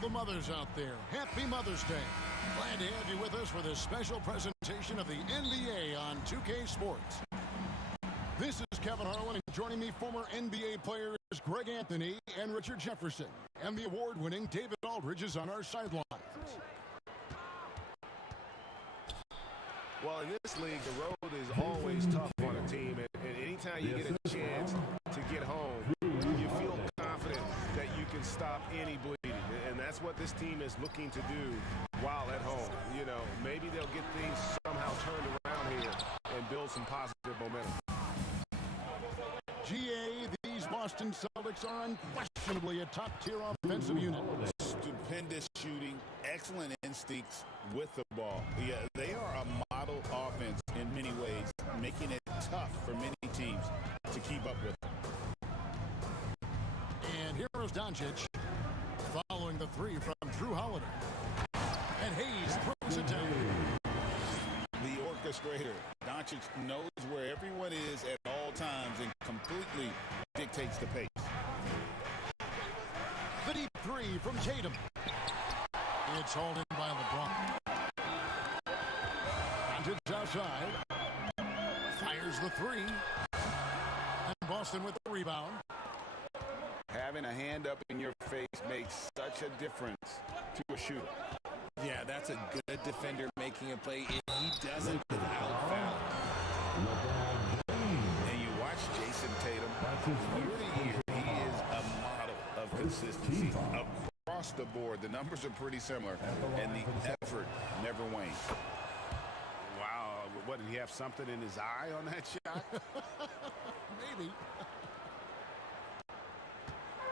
the mothers out there, happy Mother's Day. Glad to have you with us for this special presentation of the NBA on 2K Sports. This is Kevin Harlan, and joining me, former NBA players Greg Anthony and Richard Jefferson. And the award-winning David Aldridge is on our sidelines. Well, in this league, the road is always tough on a team, and anytime you get a chance to get home, you feel confident that you can stop any bleeding, and that's what this team is looking to do while at home. You know, maybe they'll get things somehow turned around here and build some positive momentum. GA, these Boston Celtics are unquestionably a top-tier offensive unit. Stupendous shooting, excellent instincts with the ball. Yeah, they are a model offense in many ways, making it tough for many teams to keep up with them. And here is Doncic following the three from Drew Holiday. And Hayes throws it down. The orchestrator, Doncic, knows where everyone is at all times and completely dictates the pace. The deep three from Tatum. It's hauled in by LeBron. Doncic outside. Fires the three. And Boston with the rebound. Having a hand up in your face makes such a difference to a shooter. Yeah, that's a good defender making a play. If he doesn't without foul. And you watch Jason Tatum. Year to year, he is a model of consistency. Across the board, the numbers are pretty similar, and the effort never wanes. Wow, what, did he have something in his eye on that shot? Maybe.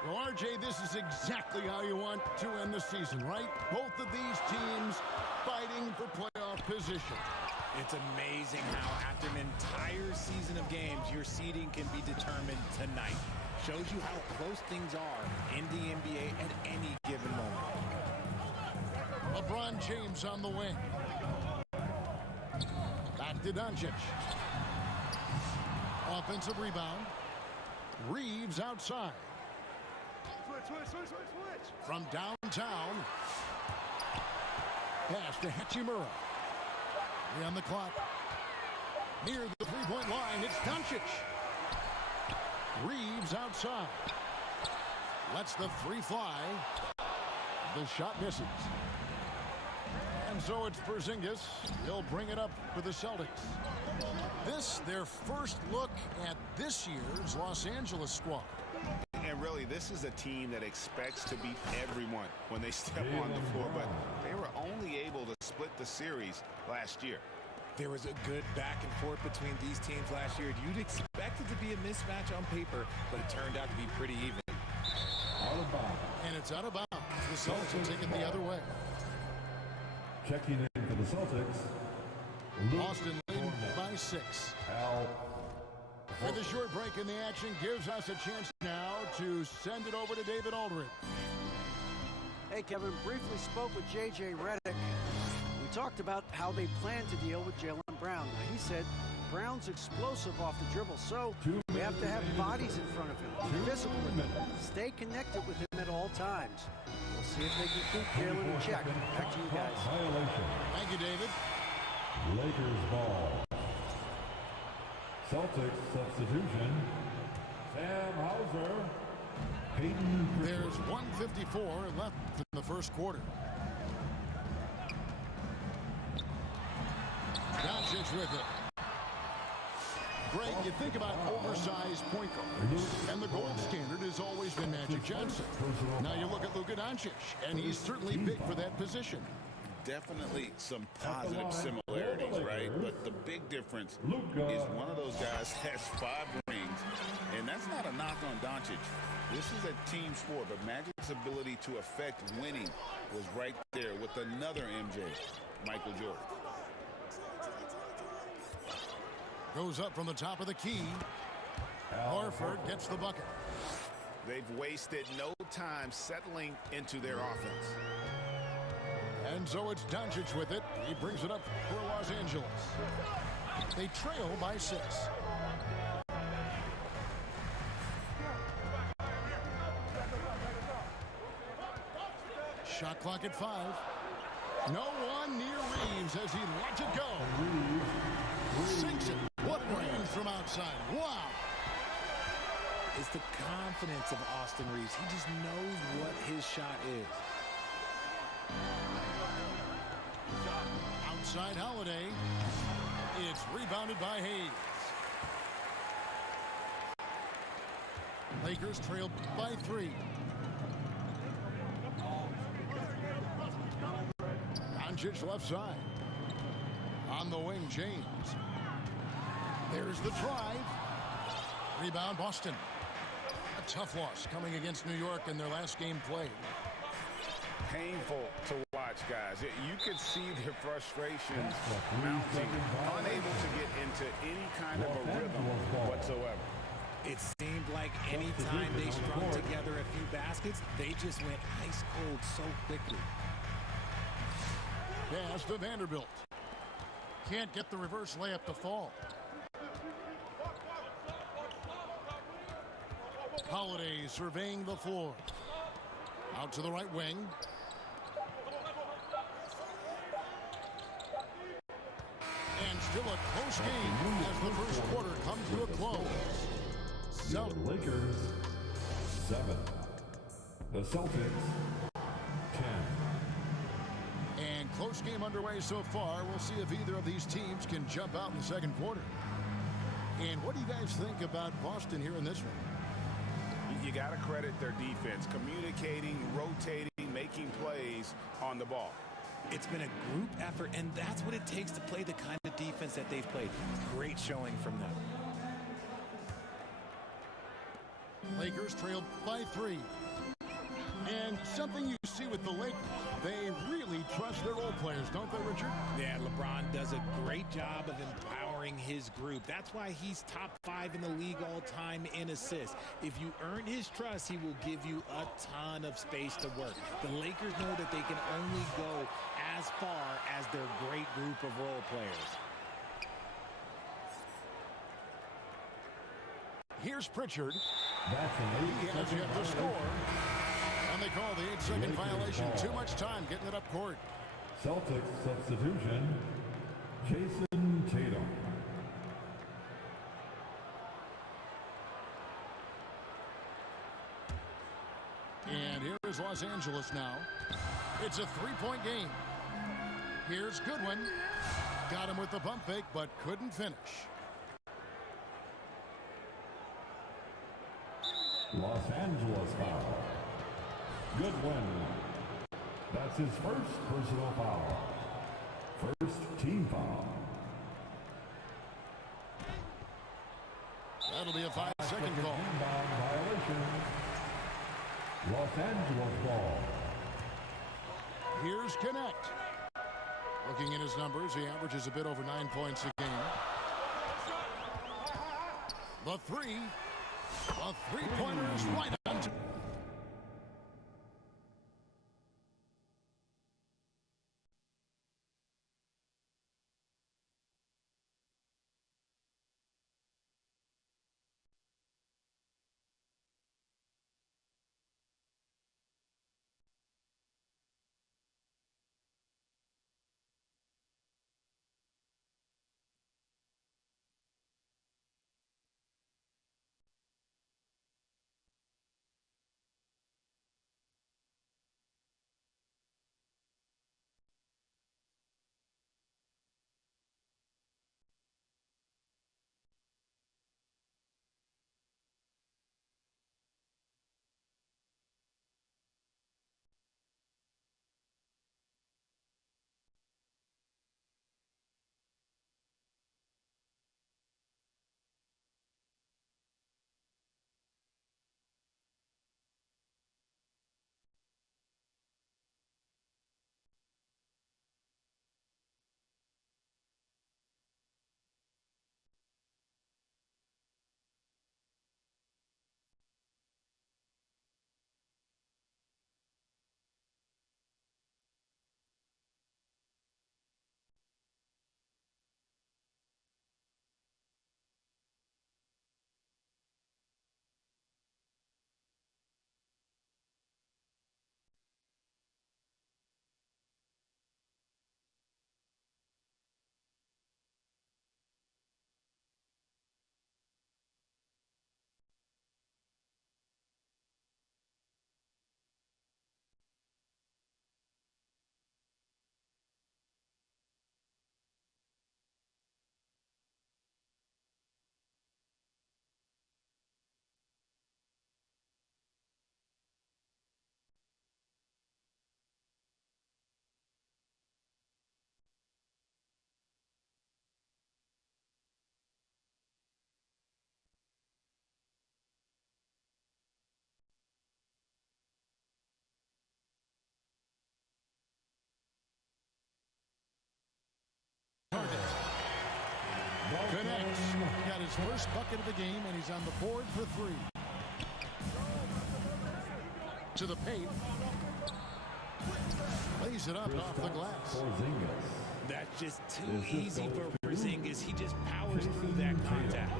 Well, RJ, this is exactly how you want to end the season, right? Both of these teams fighting for playoff position. It's amazing how after an entire season of games, your seeding can be determined tonight. Shows you how close things are in the NBA at any given moment. LeBron James on the wing. Back to Doncic. Offensive rebound. Reeves outside. Switch. From downtown. Pass to Hachimura. 3 on the clock. Near the three-point line, it's Doncic. Reeves outside. Lets the three fly. The shot misses. And so it's Porzingis. He'll bring it up for the Celtics. This, their first look at this year's Los Angeles squad. And really, this is a team that expects to beat everyone when they step on the floor, but they were only able to split the series last year. There was a good back and forth between these teams last year. You'd expect it to be a mismatch on paper, but it turned out to be pretty even. And it's out of bounds. The Celtics will take it the other way. Checking in for the Celtics. Boston leading by 6. And the short break in the action gives us a chance now to send it over to David Aldridge. Hey, Kevin, briefly spoke with J.J. Redick. We talked about how they plan to deal with Jaylen Brown. Now, he said Brown's explosive off the dribble, so we have to have bodies in front of him, be physical with him, stay connected with him at all times. We'll see if they can keep Jaylen in check. Back to you guys. Thank you, David. Lakers ball. Celtics substitution. Sam Hauser. Peyton Pritchard. There's 1:54 left in the first quarter. Doncic with it. Greg, you think about oversized point guards, and the gold standard has always been Magic Johnson. Now you look at Luka Doncic, and he's certainly big for that position. Definitely some positive similarities, right? But the big difference is one of those guys has 5 rings, and that's not a knock on Doncic. This is a team sport, but Magic's ability to affect winning was right there with another MJ, Michael Jordan. Goes up from the top of the key. Horford gets the bucket. They've wasted no time settling into their offense. And so it's Doncic with it. He brings it up for Los Angeles. They trail by 6. Shot clock at 5. No one near Reeves as he lets it go. Sinks it. What range from outside. Wow. It's the confidence of Austin Reeves. He just knows what his shot is. Outside Holiday. It's rebounded by Hayes. Lakers trail by 3. Doncic left side. On the wing, James. There's the drive. Rebound, Boston. A tough loss coming against New York in their last game played. Painful to watch, guys. You could see their frustrations mounting, unable to get into any kind of a rhythm whatsoever. It seemed like any time they strung together a few baskets, they just went ice cold so quickly. Pass to Vanderbilt. Can't get the reverse layup to fall. Holiday surveying the floor. Out to the right wing. And still a close game as the first quarter comes to a close. The Lakers 7. The Celtics 10. And close game underway so far. We'll see if either of these teams can jump out in the second quarter. And what do you guys think about Boston here in this one? You got to credit their defense, communicating, rotating, making plays on the ball. It's been a group effort, and that's what it takes to play the kind of defense that they've played. Great showing from them. Lakers trailed by 3. And something you see with the Lakers, they really trust their role players, don't they, Richard? Yeah, LeBron does a great job of empowering his group. That's why he's top 5 in the league all time in assists. If you earn his trust, he will give you a ton of space to work. The Lakers know that they can only go as far as their great group of role players. Here's Pritchard. That's an He has 8-second yet to score. And they call the 8-second violation. Too much time getting it up court. Celtics substitution, Jason Tatum. And here is Los Angeles now. It's a 3-point game. Here's Goodwin. Got him with the pump fake, but couldn't finish. Los Angeles foul. Goodwin. That's his first personal foul. First team foul. That'll be a 5-second call. Inbound violation. Los Angeles ball. Here's Connect. Looking at his numbers, he averages a bit over 9 points a game. The three-pointer is right on. connects. He got his first bucket of the game, and he's on the board for 3. To the paint. Lays it up off the glass. That's just too easy for Porzingis. He just powers through that contact.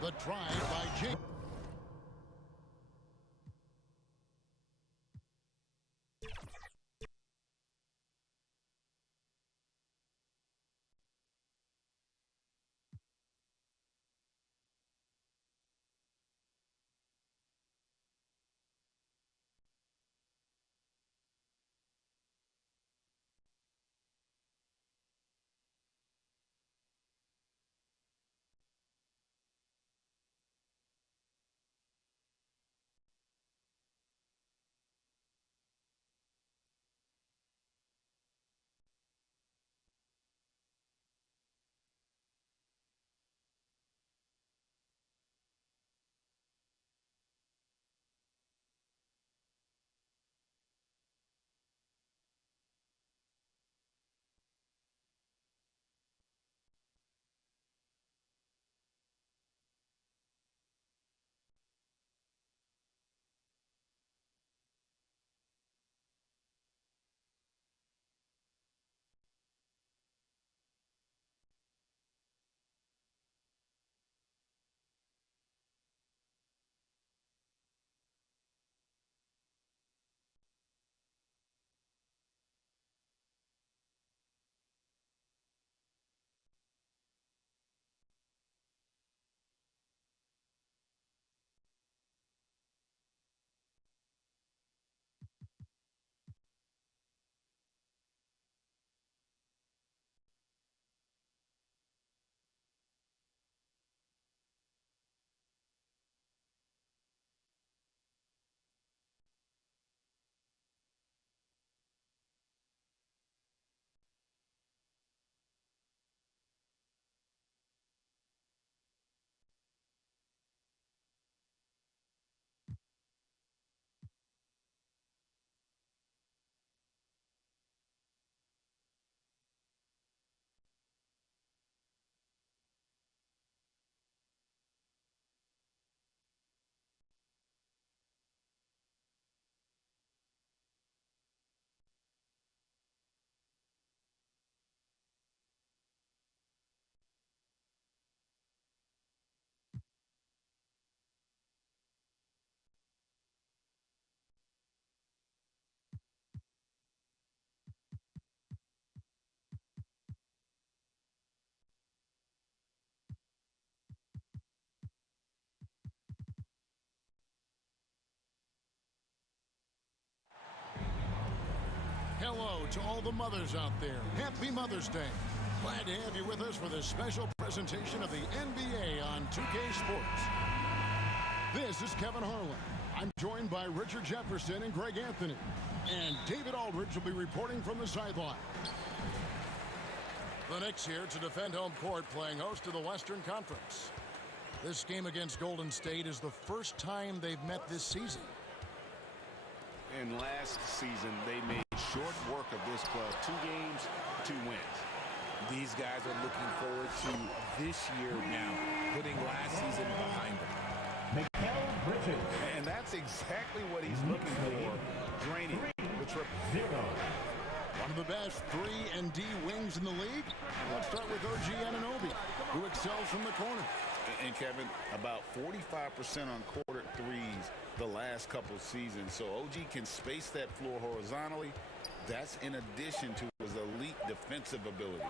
The drive by Jake. Hello to all the mothers out there. Happy Mother's Day. Glad to have you with us for this special presentation of the NBA on 2K Sports. This is Kevin Harlan. I'm joined by Richard Jefferson and Greg Anthony. And David Aldridge will be reporting from the sideline. The Knicks here to defend home court, playing host to the Western Conference. This game against Golden State is the first time they've met this season. And last season, they made short work of this club. 2 games, 2 wins. These guys are looking forward to this year now, putting last season behind them. Mikal Bridges. And that's exactly what he's looking for, draining the triple. 0. One of the best 3 and D wings in the league. Let's start with OG Anunoby, who excels from the corner. And Kevin, about 45% on quarter threes the last couple seasons. So OG can space that floor horizontally. That's in addition to his elite defensive ability.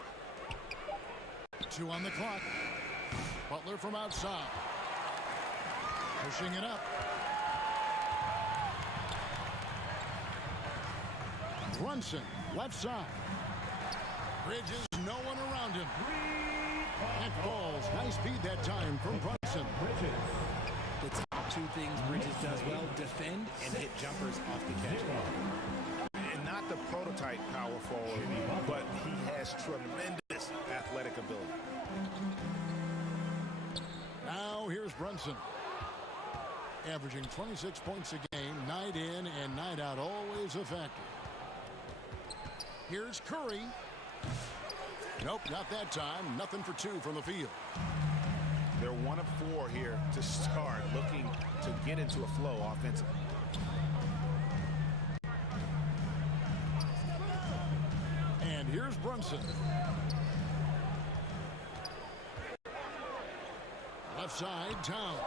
2 on the clock. Butler from outside. Pushing it up. Brunson, left side. Bridges, no one around him. That falls. Nice feed that time from Brunson. Bridges. The top 2 things Bridges does well, defend and hit jumpers off the catch. And not the prototype power forward, but he has tremendous athletic ability. Now here's Brunson. Averaging 26 points a game, night in and night out, always a factor. Here's Curry. Nope, not that time. Nothing for two from the field. They're 1 of 4 here to start, looking to get into a flow offensively. And here's Brunson. Left side, Towns.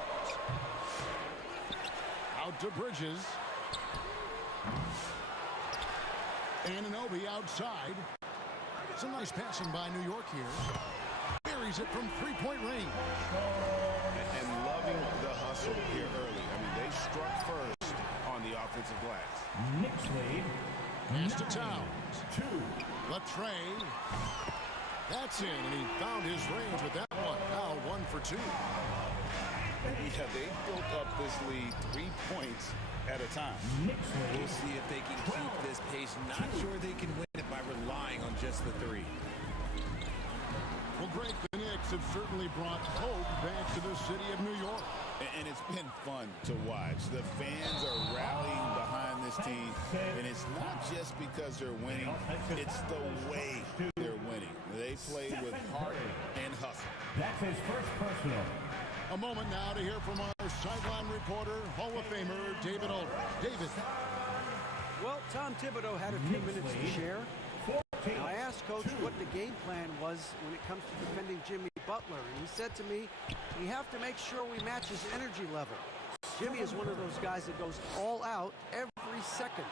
Out to Bridges. Anunoby outside. Some nice passing by New York here. Buries it from three-point range. And loving the hustle here early. I mean, they struck first on the offensive glass. Knicks lead. Pass to Towns. 2. Latrey. That's in, and he found his range with that one. Now 1 for 2. Yeah, they built up this lead 3 points at a time. Knicks lead. We'll see if they can keep this pace. Not sure they can win it by relying on just the 3. Well, Greg, the Knicks have certainly brought hope back to the city of New York. And it's been fun to watch. The fans are rallying behind this team, and it's not just because they're winning, it's the way they're winning. They play with heart and hustle. That's his first personal. A moment now to hear from our sideline reporter, Hall of Famer David Aldridge. David. Well, Tom Thibodeau had a few minutes to share. Now, I asked Coach what the game plan was when it comes to defending Jimmy Butler, and he said to me, we have to make sure we match his energy level. Jimmy is one of those guys that goes all out every second.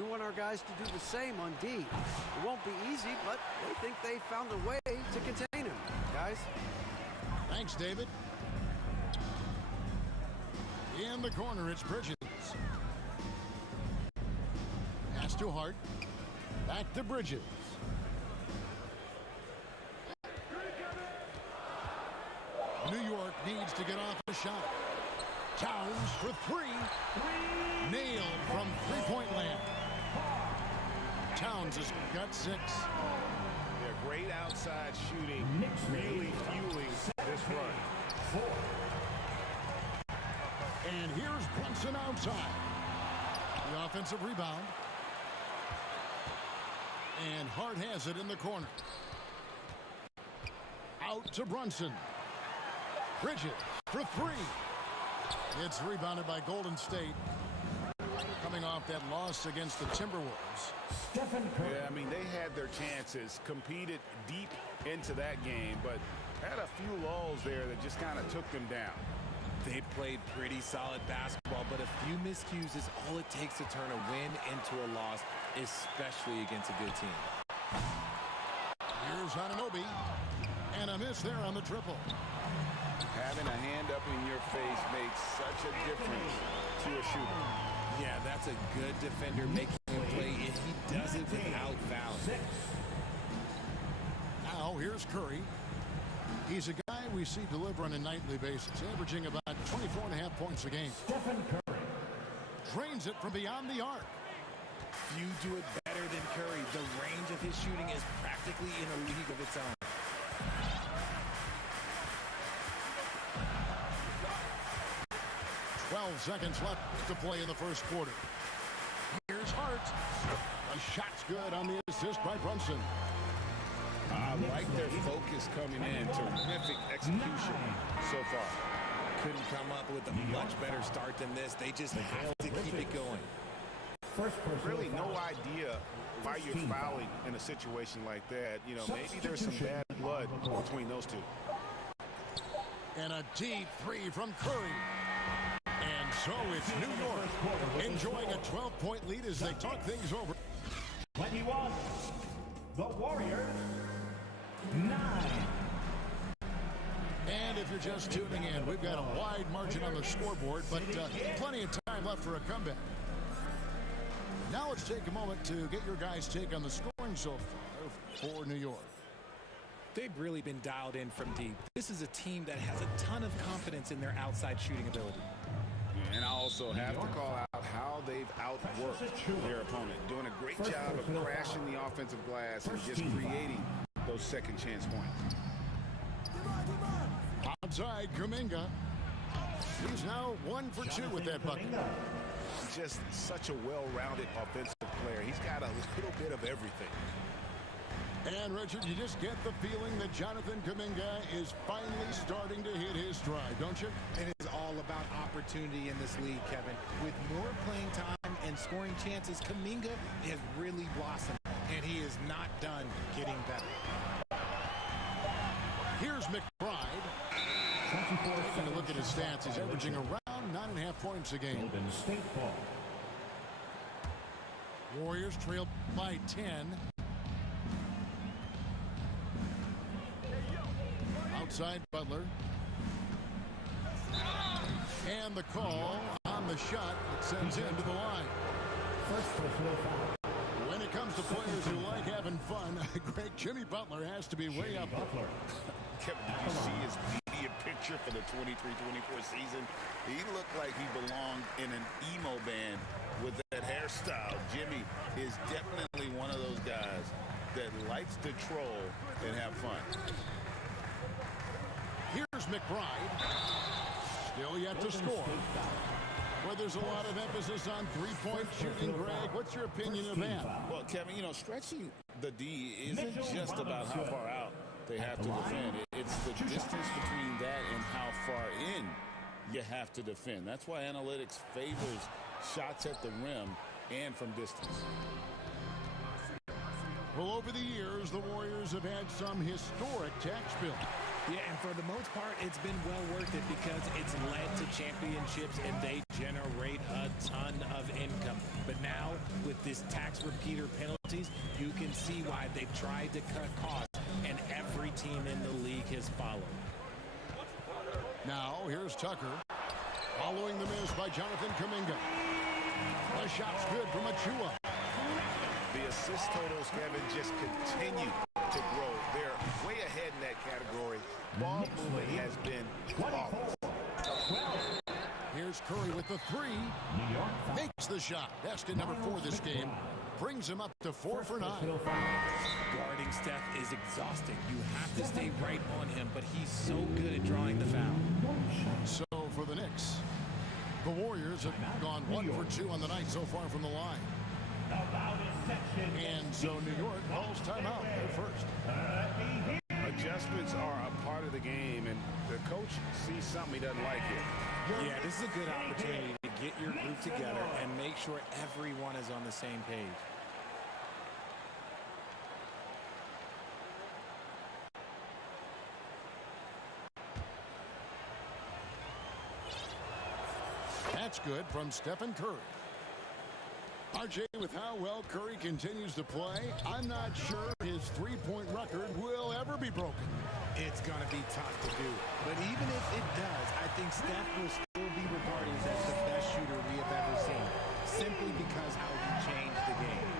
We want our guys to do the same on D. It won't be easy, but they think they found a way to contain him, guys. Thanks, David. In the corner, it's Bridges. Pass to Hart. Back to Bridges. New York needs to get off a shot. Towns for 3. Nailed from three-point land. Towns has got 6. They're great outside shooting, really fueling this run. 4. And here's Brunson outside. The offensive rebound. And Hart has it in the corner. Out to Brunson. Bridges for 3. It's rebounded by Golden State. Coming off that loss against the Timberwolves. Stephen Curry. Yeah, I mean, they had their chances, competed deep into that game, but had a few lulls there that just kind of took them down. They played pretty solid basketball, but a few miscues is all it takes to turn a win into a loss, especially against a good team. Here's Anunoby. And a miss there on the triple. Having a hand up in your face makes such a difference to a shooter. Yeah, that's a good defender making a play if he does it without fouling. Now here's Curry. He's a guy we see deliver on a nightly basis, averaging about 24.5 points a game. Stephen Curry. Drains it from beyond the arc. Few do it better than Curry. The range of his shooting is practically in a league of its own. Seconds left to play in the first quarter. Here's Hart. A shot's good on the assist by Brunson. I like their focus coming in. Terrific execution so far. Couldn't come up with a much better start than this. They just have to keep it going. Really no idea why you're fouling in a situation like that. You know, maybe there's some bad blood between those two. And a deep 3 from Curry. And so it's New York enjoying a 12-point lead as they talk things over. 21. The Warriors. 9. And if you're just tuning in, we've got a wide margin on the scoreboard, but plenty of time left for a comeback. Now let's take a moment to get your guys' take on the scoring so far for New York. They've really been dialed in from deep. This is a team that has a ton of confidence in their outside shooting ability. And I also have to call out how they've outworked their opponent, doing a great job of crashing the offensive glass and just creating those second chance points. Outside, Kuminga. He's now 1 for 2 with that bucket. Just such a well-rounded offensive player. He's got a little bit of everything. And, Richard, you just get the feeling that Jonathan Kuminga is finally starting to hit his stride, don't you? It is all about opportunity in this league, Kevin. With more playing time and scoring chances, Kuminga has really blossomed, and he is not done getting better. Here's McBride. Taking a look at his stats, he's averaging around 9.5 points a game. Golden State ball. Warriors trail by 10. Outside Butler. And the call on the shot that sends him to the line. First personal foul. When it comes to players who like having fun, Greg, Jimmy Butler has to be way up there. Butler. Kevin, did you see his media picture for the 23-24 season? He looked like he belonged in an emo band with that hairstyle. Jimmy is definitely one of those guys that likes to troll and have fun. Here's McBride. Still yet to score. Well, there's a lot of emphasis on three-point shooting, Greg. What's your opinion of that? Well, Kevin, you know, stretching the D isn't just about how far out they have to defend. It's the distance between that and how far in you have to defend. That's why analytics favors shots at the rim and from distance. Well, over the years, the Warriors have had some historic tax bills. Yeah, and for the most part, it's been well worth it because it's led to championships and they generate a ton of income. But now, with this tax repeater penalties, you can see why they've tried to cut costs, and every team in the league has followed. Now, here's Tucker. Following the miss by Jonathan Kuminga. The shot's good from Achua. The assist totals, Kevin, just continue to grow. They're way ahead in that category. Ball movement has been flawless. Here's Curry with the three. Makes the shot. That's at number 4 this game. Brings him up to 4 for 9. Guarding Steph is exhausting. You have to stay right on him, but he's so good at drawing the foul. So for the Knicks, the Warriors have gone 1 for 2 on the night so far from the line. And so New York calls timeout. They're first. Adjustments are a part of the game, and the coach sees something he doesn't like here. Yeah, this is a good opportunity to get your group together and make sure everyone is on the same page. That's good from Stephen Curry. RJ, with how well Curry continues to play, I'm not sure his three-point record will ever be broken. It's going to be tough to do. But even if it does, I think Steph will still be regarded as the best shooter we have ever seen, simply because how he changed the game.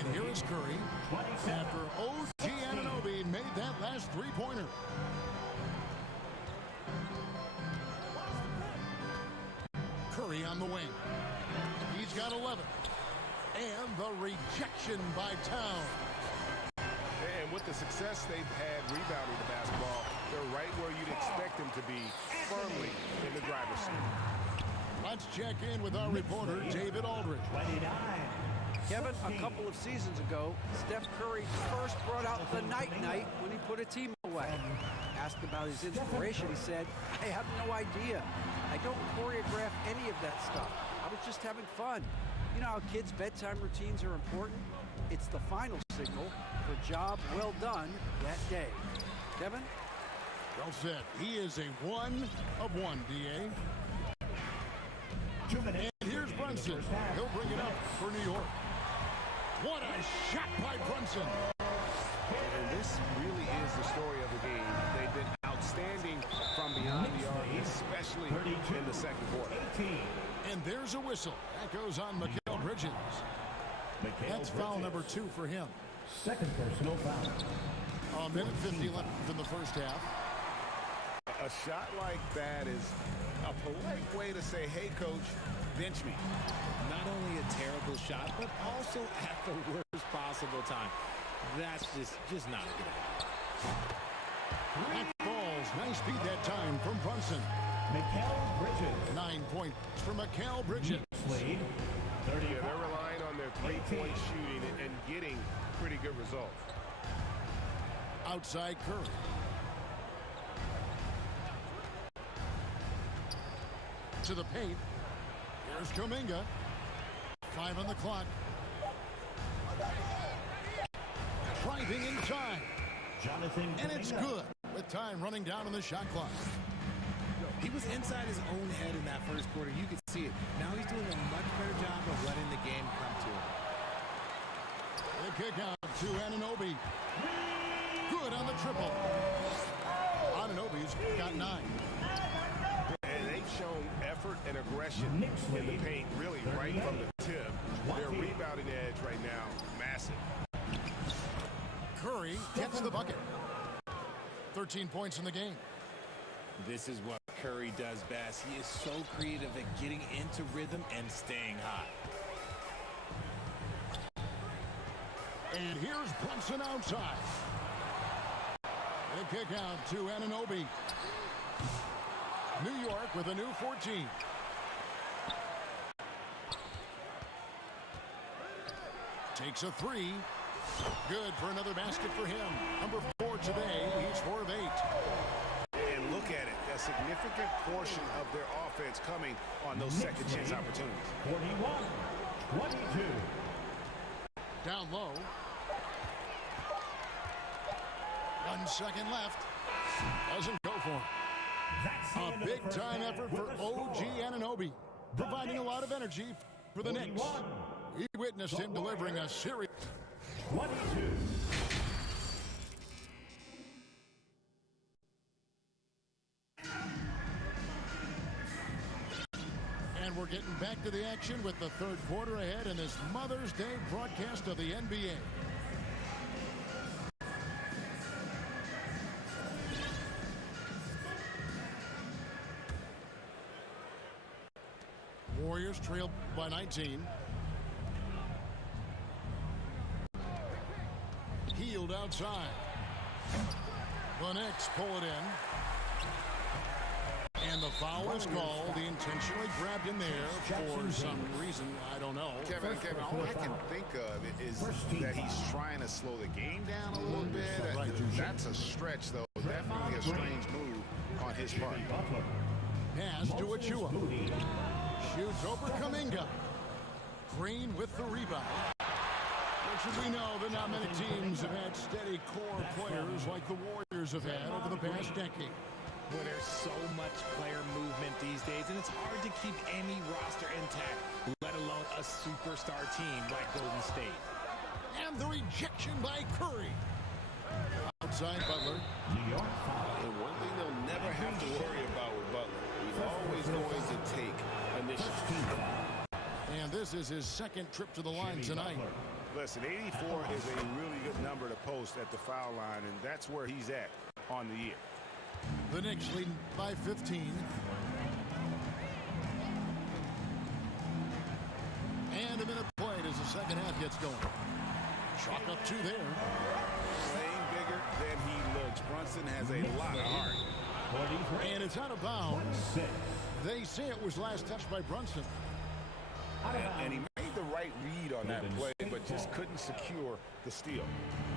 And here is Curry after OG Anunoby made that last three-pointer. Curry on the wing. He's got 11. And the rejection by Towns. And with the success they've had rebounding the basketball, they're right where you'd expect them to be, firmly in the driver's seat. Let's check in with our reporter, David Aldridge. Kevin, a couple of seasons ago, Steph Curry first brought out the night-night when he put a team away. Asked about his inspiration, he said, I have no idea. I don't choreograph any of that stuff. I was just having fun. You know how kids' bedtime routines are important? It's the final signal for job well done that day. Kevin? Well said. He is a 1 of 1, D.A. And here's Brunson. He'll bring it up for New York. What a shot by Brunson. And this really is the story of the game. They've been outstanding from beyond the arc, especially in the second quarter. And there's a whistle. That goes on Mikal Bridges. That's foul number 2 for him. Second personal foul. A minute 50 left in the first half. A shot like that is a polite way to say, hey, coach, bench me. Not only a terrible shot, but also at the worst possible time. That's just not a good idea. That falls. Nice feed that time from Brunson. Mikal Bridges. 9 points for Mikal Bridges. Slade. 30. Yeah, they're relying on their three-point shooting and getting pretty good results. Outside Curry. To the paint. Here's Kuminga. 5 on the clock. Driving inside. Jonathan And it's Kuminga. good with time running down on the shot clock. He was inside his own head in that first quarter. You could see it. Now he's doing a much better job of letting the game come to him. The kick out to Anunoby. Good on the triple. Anunoby's got 9. And they've shown effort and aggression in the paint, really right from the tip. Their rebounding edge right now, massive. Curry gets the bucket. 13 points in the game. This is what Curry does best. He is so creative at getting into rhythm and staying hot. And here's Brunson outside. The kick out to Anunoby. New York with a new 14. Takes a 3. Good for another basket for him. Number 4 today. He's 4 of 8. And look at it, a significant portion of their offense coming on those second chance opportunities. 41-22. Down low. 1 second left. Doesn't go for him. That's the A end of the big first time half effort with for the score. OG Anunoby, providing a lot of energy for the Knicks. 41. We witnessed him delivering a series. 22. And we're getting back to the action with the third quarter ahead in this Mother's Day broadcast of the NBA. Warriors trail by 19. Healed outside. The Knicks pull it in. And the foul is called. He intentionally grabbed him there for some reason. I don't know. Kevin, all I can think of is that he's trying to slow the game down a little bit. That's a stretch, though. Definitely a strange move on his part. Pass to Achua. Shoots over Kuminga. Green with the rebound. Which, as we know, that not many teams have had steady core players like the Warriors have had over the past decade. Well, there's so much player movement these days, and it's hard to keep any roster intact, let alone a superstar team like Golden State. And the rejection by Curry. Outside Butler. And one thing they'll never have to worry about with Butler, he's always going to take initiative. And this is his second trip to the line tonight. Listen, 84 is a really good number to post at the foul line, and that's where he's at on the year. The Knicks leading by 15. And a minute played as the second half gets going. Chalk up 2 there. Playing bigger than he looks. Brunson has a lot of heart. And it's out of bounds. They say it was last touched by Brunson. And he made the right read on that play, but just couldn't secure the steal.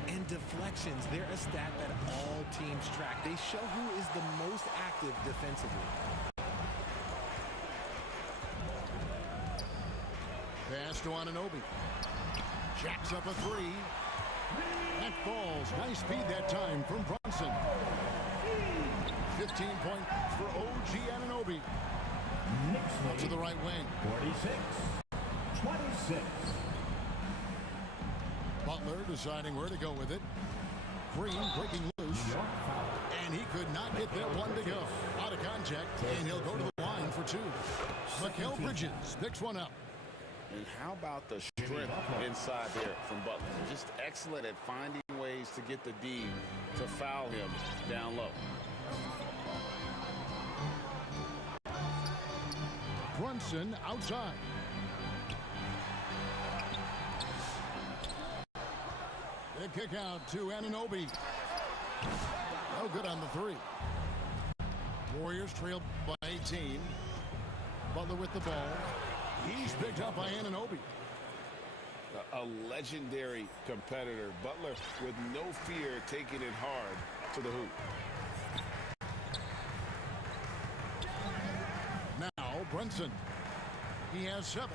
And deflections, they're a stat that all teams track. They show who is the most active defensively. Pass to Anunoby. Jacks up a 3. That falls. Nice speed that time from Brunson. 15 points for OG Anunoby. Up to the right wing. 46-26. Butler deciding where to go with it. Green breaking loose. And he could not get that one to go. Out of contact, and he'll go to the line for 2. Mikal Bridges picks one up. And how about the strength inside there from Butler? Just excellent at finding ways to get the D to foul him down low. Brunson outside. The kick out to Anunoby. No good on the 3. Warriors trail by 18. Butler with the ball. He's picked up by Anunoby. a legendary competitor. Butler with no fear taking it hard to the hoop. Now Brunson. He has 7.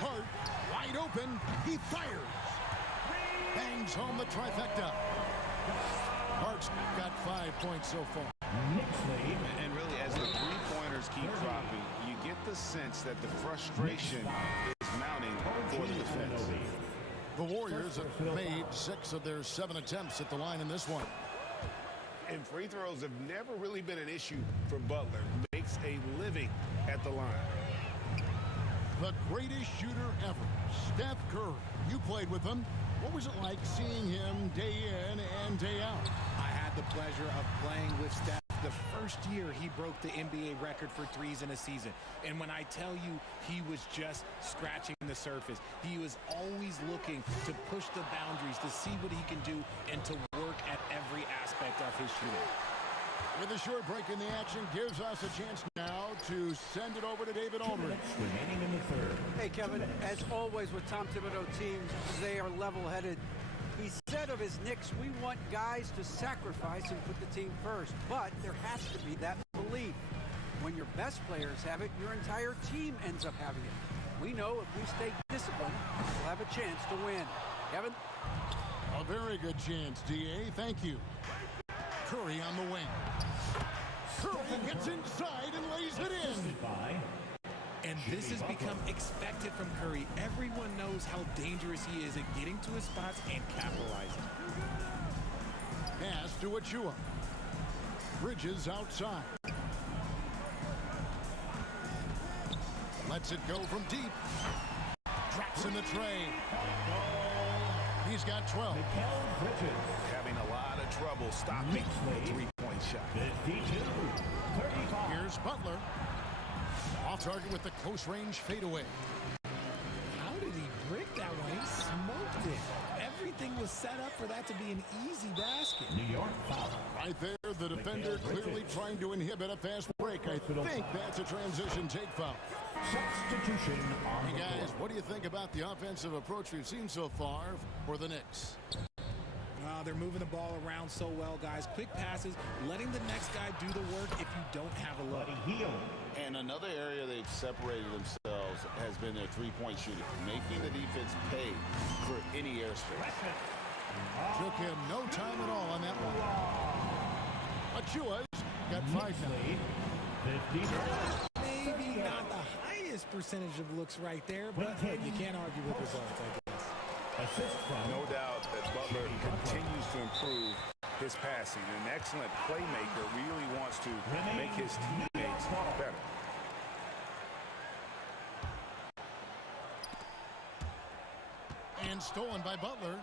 Hart wide open. He fires. Bangs home the trifecta. Hart's got 5 points so far. And really, as the three-pointers keep dropping, you get the sense that the frustration is mounting for the defense. The Warriors have made 6 of their 7 attempts at the line in this one. And free throws have never really been an issue for Butler. Makes a living at the line. The greatest shooter ever, Steph Curry. You played with him. What was it like seeing him day in and day out? I had the pleasure of playing with Steph the first year he broke the NBA record for threes in a season. And when I tell you he was just scratching the surface, he was always looking to push the boundaries, to see what he can do, and to work at every aspect of his shooting. With a short break in the action, gives us a chance now to send it over to David Aldridge. Remaining in the third. Hey, Kevin, as always with Tom Thibodeau teams, they are level-headed. He said of his Knicks, we want guys to sacrifice and put the team first, but there has to be that belief. When your best players have it, your entire team ends up having it. We know if we stay disciplined, we'll have a chance to win. Kevin? A very good chance, D.A. Thank you. Curry on the wing. Curry gets inside and lays it in. And this has become expected from Curry. Everyone knows how dangerous he is at getting to his spots and capitalizing. Pass to Achua. Bridges outside. Lets it go from deep. Drops in the tray. He's got 12. Having a lot of trouble stopping the three-point shot. 52-35. Here's Butler. Off target with the close range fadeaway. How did he brick that one? He smoked it. Everything was set up for that to be an easy basket. New York foul. Right there, the defender clearly trying to inhibit a fast break. I think that's a transition take foul. Substitution on Hey the guys, floor. what do you think about the offensive approach we've seen so far for the Knicks? They're moving the ball around so well, guys. Quick passes, letting the next guy do the work if you don't have a look. Buddy Hield. And another area they've separated themselves has been their three-point shooting, making the defense pay for any airspace. Took him no time at all on that one. Achua's got 5 now. 54. Maybe not the highest percentage of looks right there, but you can't argue with results, I guess. Assist from No doubt that Butler continues to improve his passing. An excellent playmaker, really wants to make his teammates better. And stolen by Butler.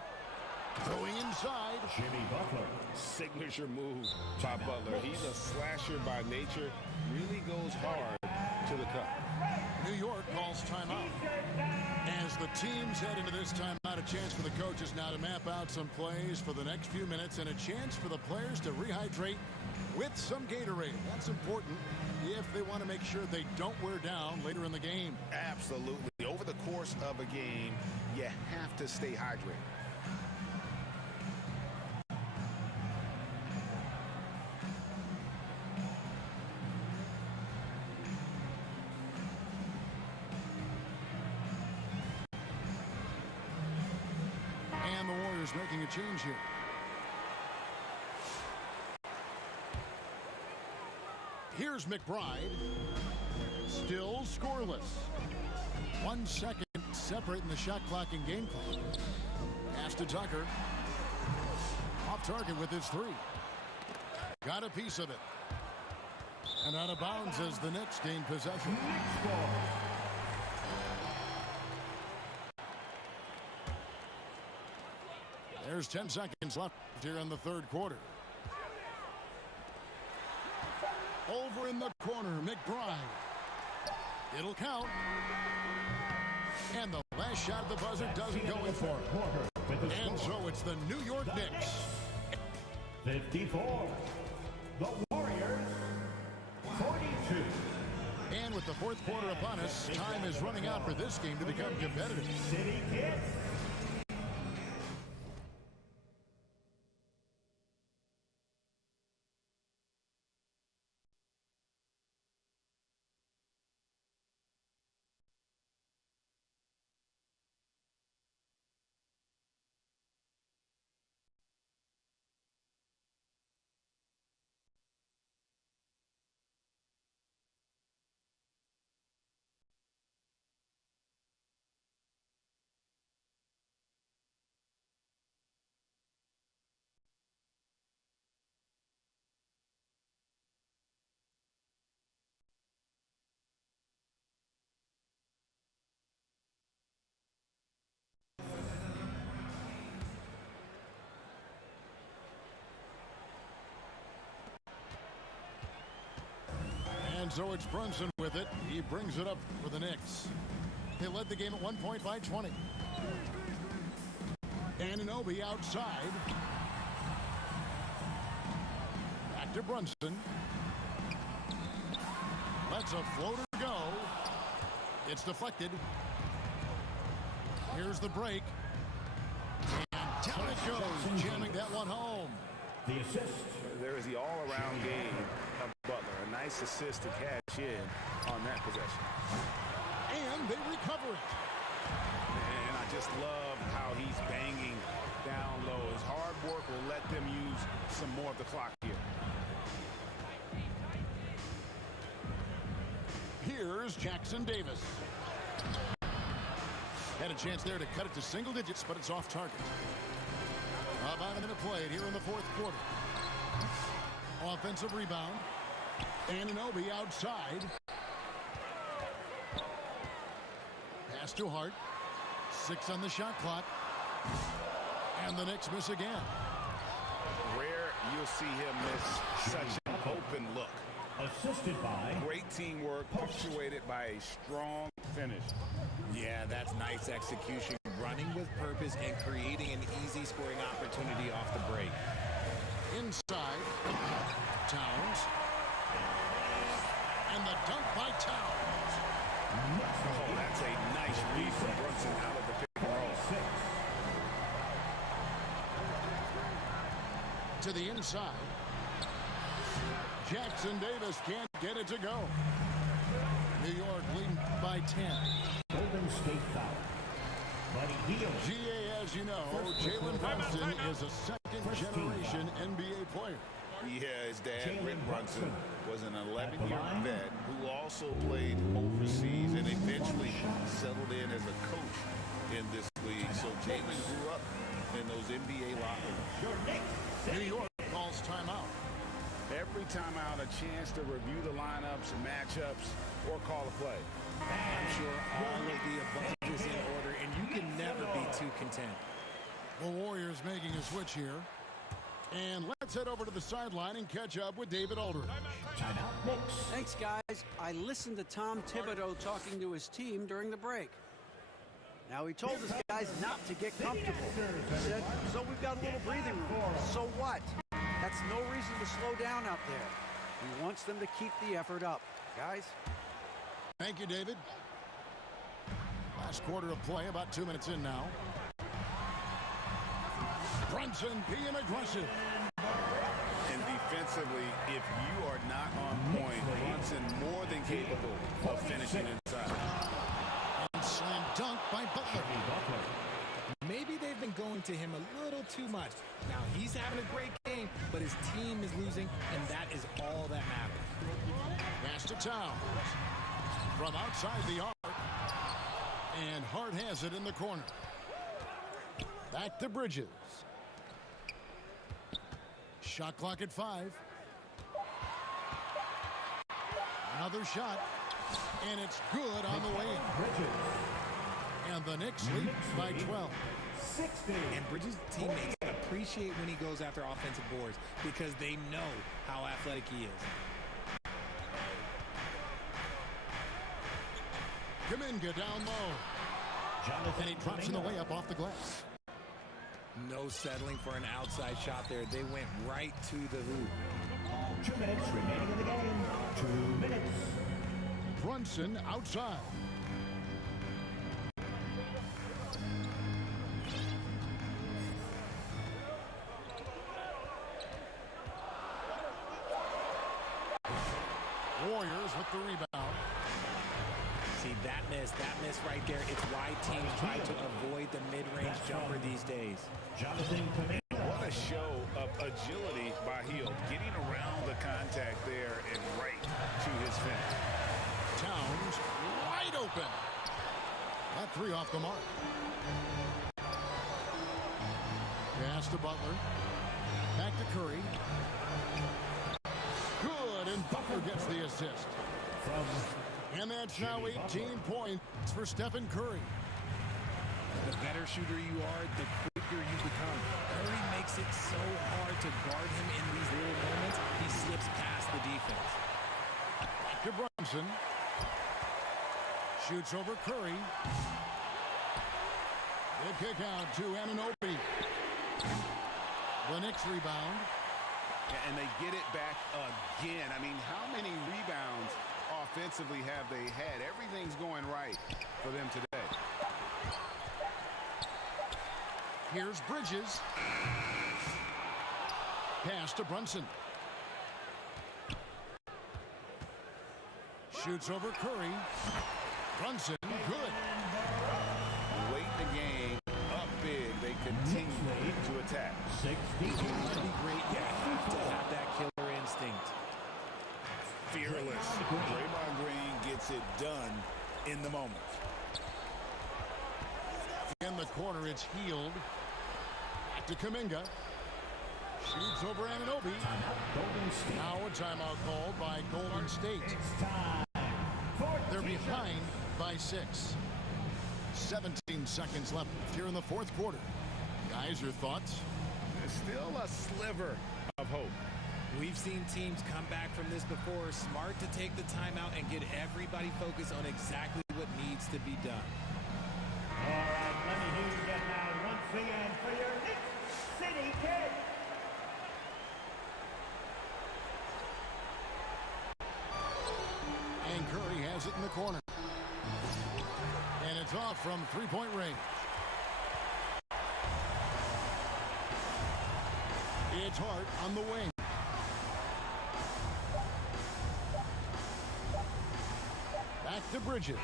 Going inside. Jimmy Butler. Signature move by Butler. He's a slasher by nature. Really goes hard to the cup. New York calls timeout. As the teams head into this timeout, a chance for the coaches now to map out some plays for the next few minutes and a chance for the players to rehydrate with some Gatorade. That's important if they want to make sure they don't wear down later in the game. Absolutely. Over the course of a game, you have to stay hydrated. And the Warriors making a change here. Here's McBride. Still scoreless. 1 second separating the shot clock and game clock. Pass to Tucker. Off target with his 3. Got a piece of it. And out of bounds as the Knicks gain possession. There's 10 seconds left here in the third quarter. Over in the corner, McBride. It'll count. And the last shot of the buzzer doesn't go in for him. And so it's the New York Knicks. 54. The Warriors. 42. And with the fourth quarter upon us, time is running out for this game to become competitive. City Kids. And so it's Brunson with it. He brings it up for the Knicks. They led the game at 1 point by 20. Anunoby outside. Back to Brunson. Lets a floater go. It's deflected. Here's the break. And down it goes, jamming that one home. The assist. There is the all-around game of Butler. A nice assist to cash in on that possession. And they recover it. And I just love how he's banging down low. His hard work will let them use some more of the clock here. Here's Jackson Davis. Had a chance there to cut it to single digits, but it's off target. About a minute played here in the fourth quarter. Offensive rebound. Anunoby outside. Pass to Hart. 6 on the shot clock. And the Knicks miss again. Rare you'll see him miss such an open look. Assisted by Great teamwork punctuated by a strong finish. Yeah, that's nice execution. Running with purpose and creating an easy scoring opportunity off the break. Inside. Towns. And the dunk by Towns. Oh, that's a nice read from Brunson out of the pick and roll. To the inside. Jackson Davis can't get it to go. New York leading by 10. Golden State foul. Buddy Hield. GA, as you know, Jalen Brunson is a second-generation NBA player. Yeah, his dad, Rick Brunson, was an 11-year vet who also played overseas and eventually settled in as a coach in this league. So Jalen grew up in those NBA locker rooms. New York calls timeout. Every timeout, a chance to review the lineups and matchups or call a play. I'm sure all of the above is in order, and you can never be too content. The Warriors making a switch here. And let's head over to the sideline and catch up with David Aldridge. Timeout Knicks. Thanks, guys. I listened to Tom Thibodeau talking to his team during the break. Now, he told his guys not to get comfortable. He said, so we've got a little breathing room. So what? That's no reason to slow down out there. He wants them to keep the effort up. Guys? Thank you, David. Last quarter of play, about 2 minutes in now. Brunson being aggressive. And defensively, if you are not on point, Brunson more than capable of finishing inside. And slam dunk by Butler. Maybe they've been going to him a little too much. Now, he's having a great game, but his team is losing, and that is all that matters. Pass to Towns. From outside the arc. And Hart has it in the corner. Back to Bridges. Shot clock at 5. Another shot. And it's good on the way in. And the Knicks lead by 12. 60. And Bridges' teammates appreciate when he goes after offensive boards because they know how athletic he is. Kuminga down low. And he drops in the layup off the glass. No settling for an outside shot there. They went right to the hoop. 2 minutes remaining in the game. 2 minutes. Brunson outside. Warriors with the rebound. See, that miss right there, it's why teams try to avoid the mid-range jumper these days. Jonathan Kuminga. What a show of agility by Hield, getting around the contact there and right to his finish. Towns wide open. That three off the mark. Pass to Butler. Back to Curry. Good, and Butler gets the assist. And that's now 18 points for Stephen Curry. The better shooter you are, the quicker you become. Curry makes it so hard to guard him in these little moments. He slips past the defense. To Brunson. Shoots over Curry. The kick out to Anunoby. The Knicks rebound. And they get it back again. I mean, how many rebounds offensively have they had? Everything's going right for them today. Here's Bridges. Pass to Brunson. Shoots over Curry. Brunson, good. Late in the game, up big, they continue to attack. 60. Might be great, you have to have that killer instinct. Fearless. Draymond Green gets it done in the moment. In the corner, it's Hield. Back to Kuminga. Shoots over Anunoby. Golden State. Now a timeout called by Golden State. It's time. They're behind by 6. 17 seconds left here in the fourth quarter. Guys, your thoughts? There's still a sliver of hope. We've seen teams come back from this before. Smart to take the timeout and get everybody focused on exactly what needs to be done. All right, let me hear you get loud once again for your Knicks City Kid. And Curry has it in the corner. And it's off from three-point range. It's Hart on the wing. Back to Bridges.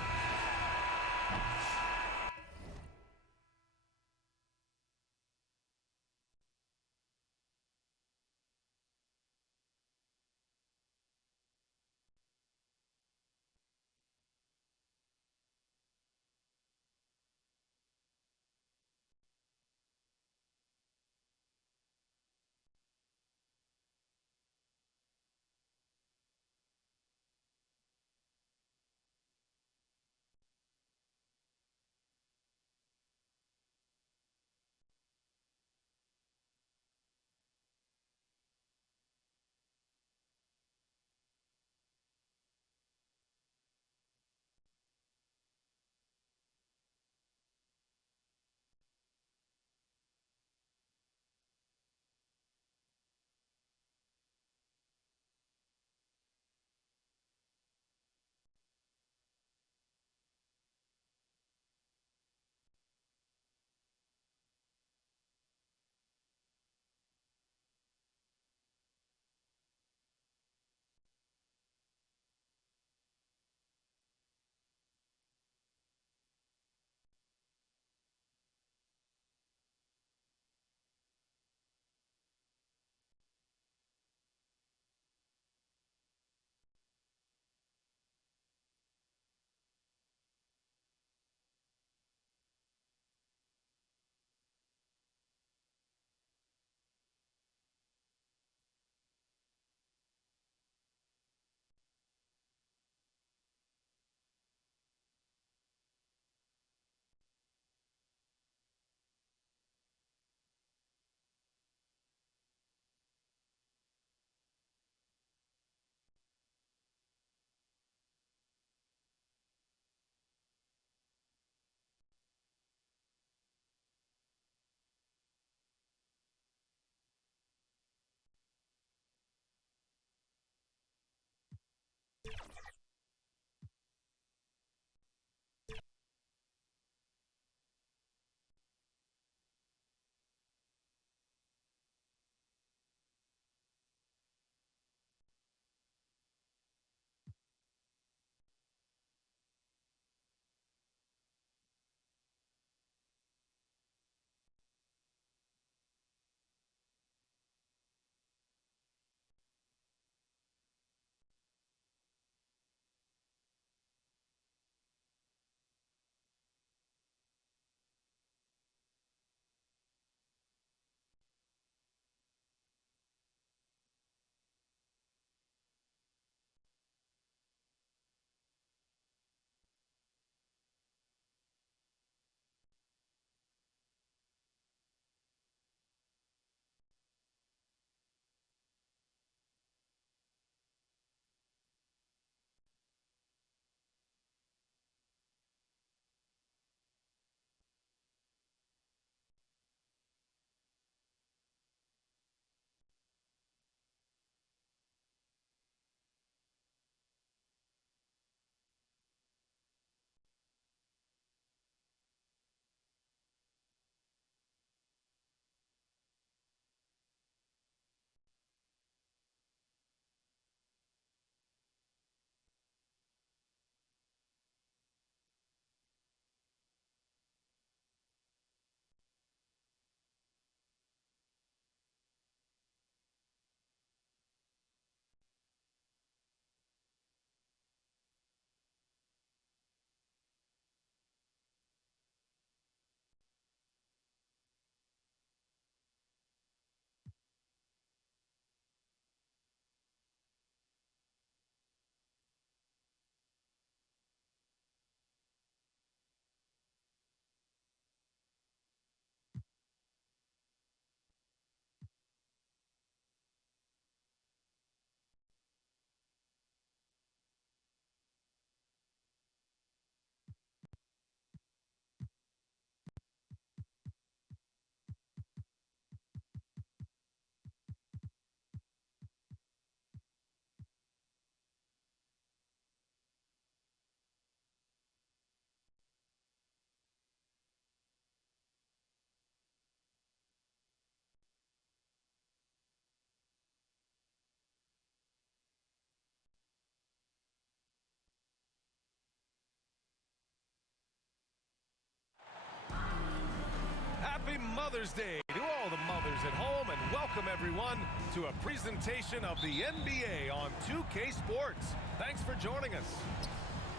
Happy Mother's Day to all the mothers at home, and welcome everyone to a presentation of the NBA on 2K Sports. Thanks for joining us.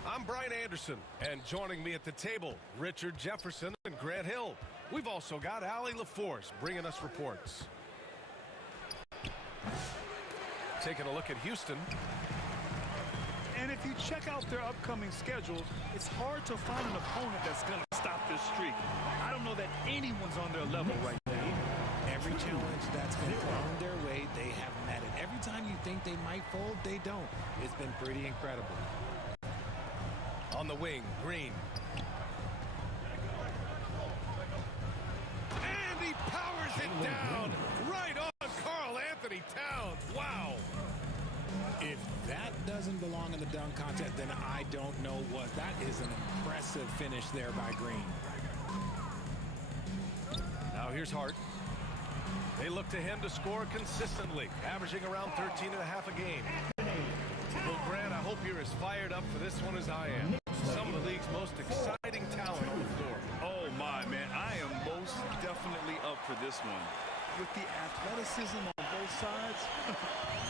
I'm Brian Anderson, and joining me at the table, Richard Jefferson and Grant Hill. We've also got Allie LaForce bringing us reports. Taking a look at Houston. And if you check out their upcoming schedule, it's hard to find an opponent that's going to stop this streak. I don't know that anyone's on their level right now. Every challenge that's been thrown their way, they have met it. Every time you think they might fold, they don't. It's been pretty incredible. On the wing, Green. And he powers it down right on Karl Anthony Towns. Wow. If that doesn't belong in the dunk contest, then I don't know what. That is an impressive finish there by Green. Now here's Hart. They look to him to score consistently, averaging around 13.5 a game. Well, Grant, I hope you're as fired up for this one as I am. Some of the league's most exciting talent on the floor. Oh, my, man. I am most definitely up for this one. With the athleticism on both sides,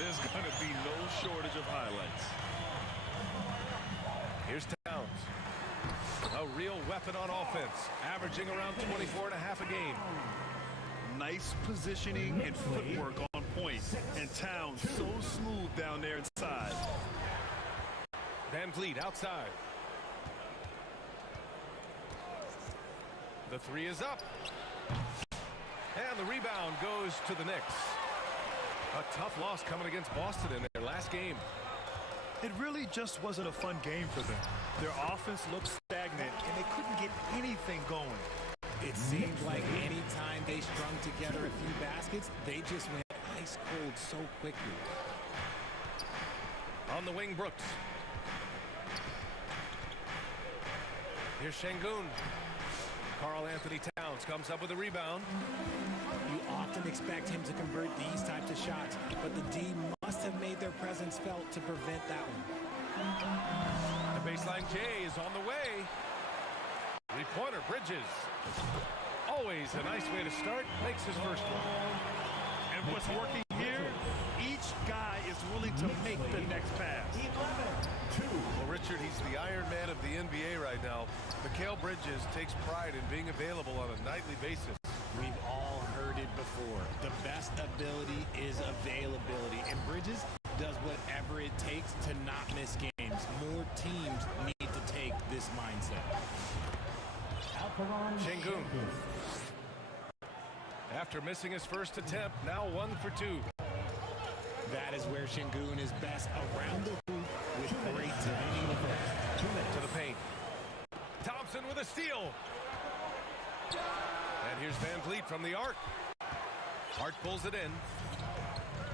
there's going to be no shortage of highlights. Here's Towns. A real weapon on offense, averaging around 24.5 a game. Nice positioning and footwork on point. And Towns so smooth down there inside. Van Vliet outside. The three is up. And the rebound goes to the Knicks. A tough loss coming against Boston in their last game. It really just wasn't a fun game for them. Their offense looked stagnant, and they couldn't get anything going. It seemed like any time they strung together a few baskets, they just went ice cold so quickly. On the wing, Brooks. Here's Şengün. Karl Anthony Towns comes up with a rebound. You often expect him to convert these types of shots, but the D must have made their presence felt to prevent that one. The baseline J is on the way. Three-pointer, Bridges. Always a nice way to start. Makes his first one. And what's working here, each guy is willing to make the next pass. Well, Richard, he's the Iron Man of the NBA right now. Mikal Bridges takes pride in being available on a nightly basis. We've all heard it before. The best ability is availability, and Bridges does whatever it takes to not miss games. More teams need to take this mindset. Şengün. After missing his first attempt, now 1 for 2. That is where Şengün is best, around the hoop with great timing. To the paint. Thompson with a steal. And here's Van Vliet from the arc. Hart pulls it in.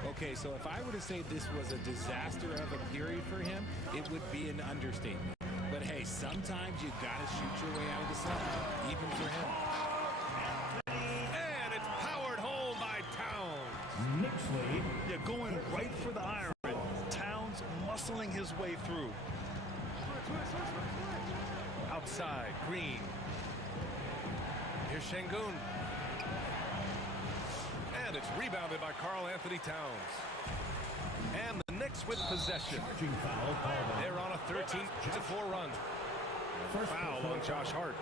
Okay, so if I were to say this was a disaster of a period for him, it would be an understatement. But hey, sometimes you gotta shoot your way out of the sun, even for him. And it's powered home by Towns. Nixley, they're going right for the iron. Towns muscling his way through. Outside, Green. Here's Şengün. And it's rebounded by Karl Anthony Towns. And the Knicks with possession. They're on a 13-4 run. Foul on Josh Hart.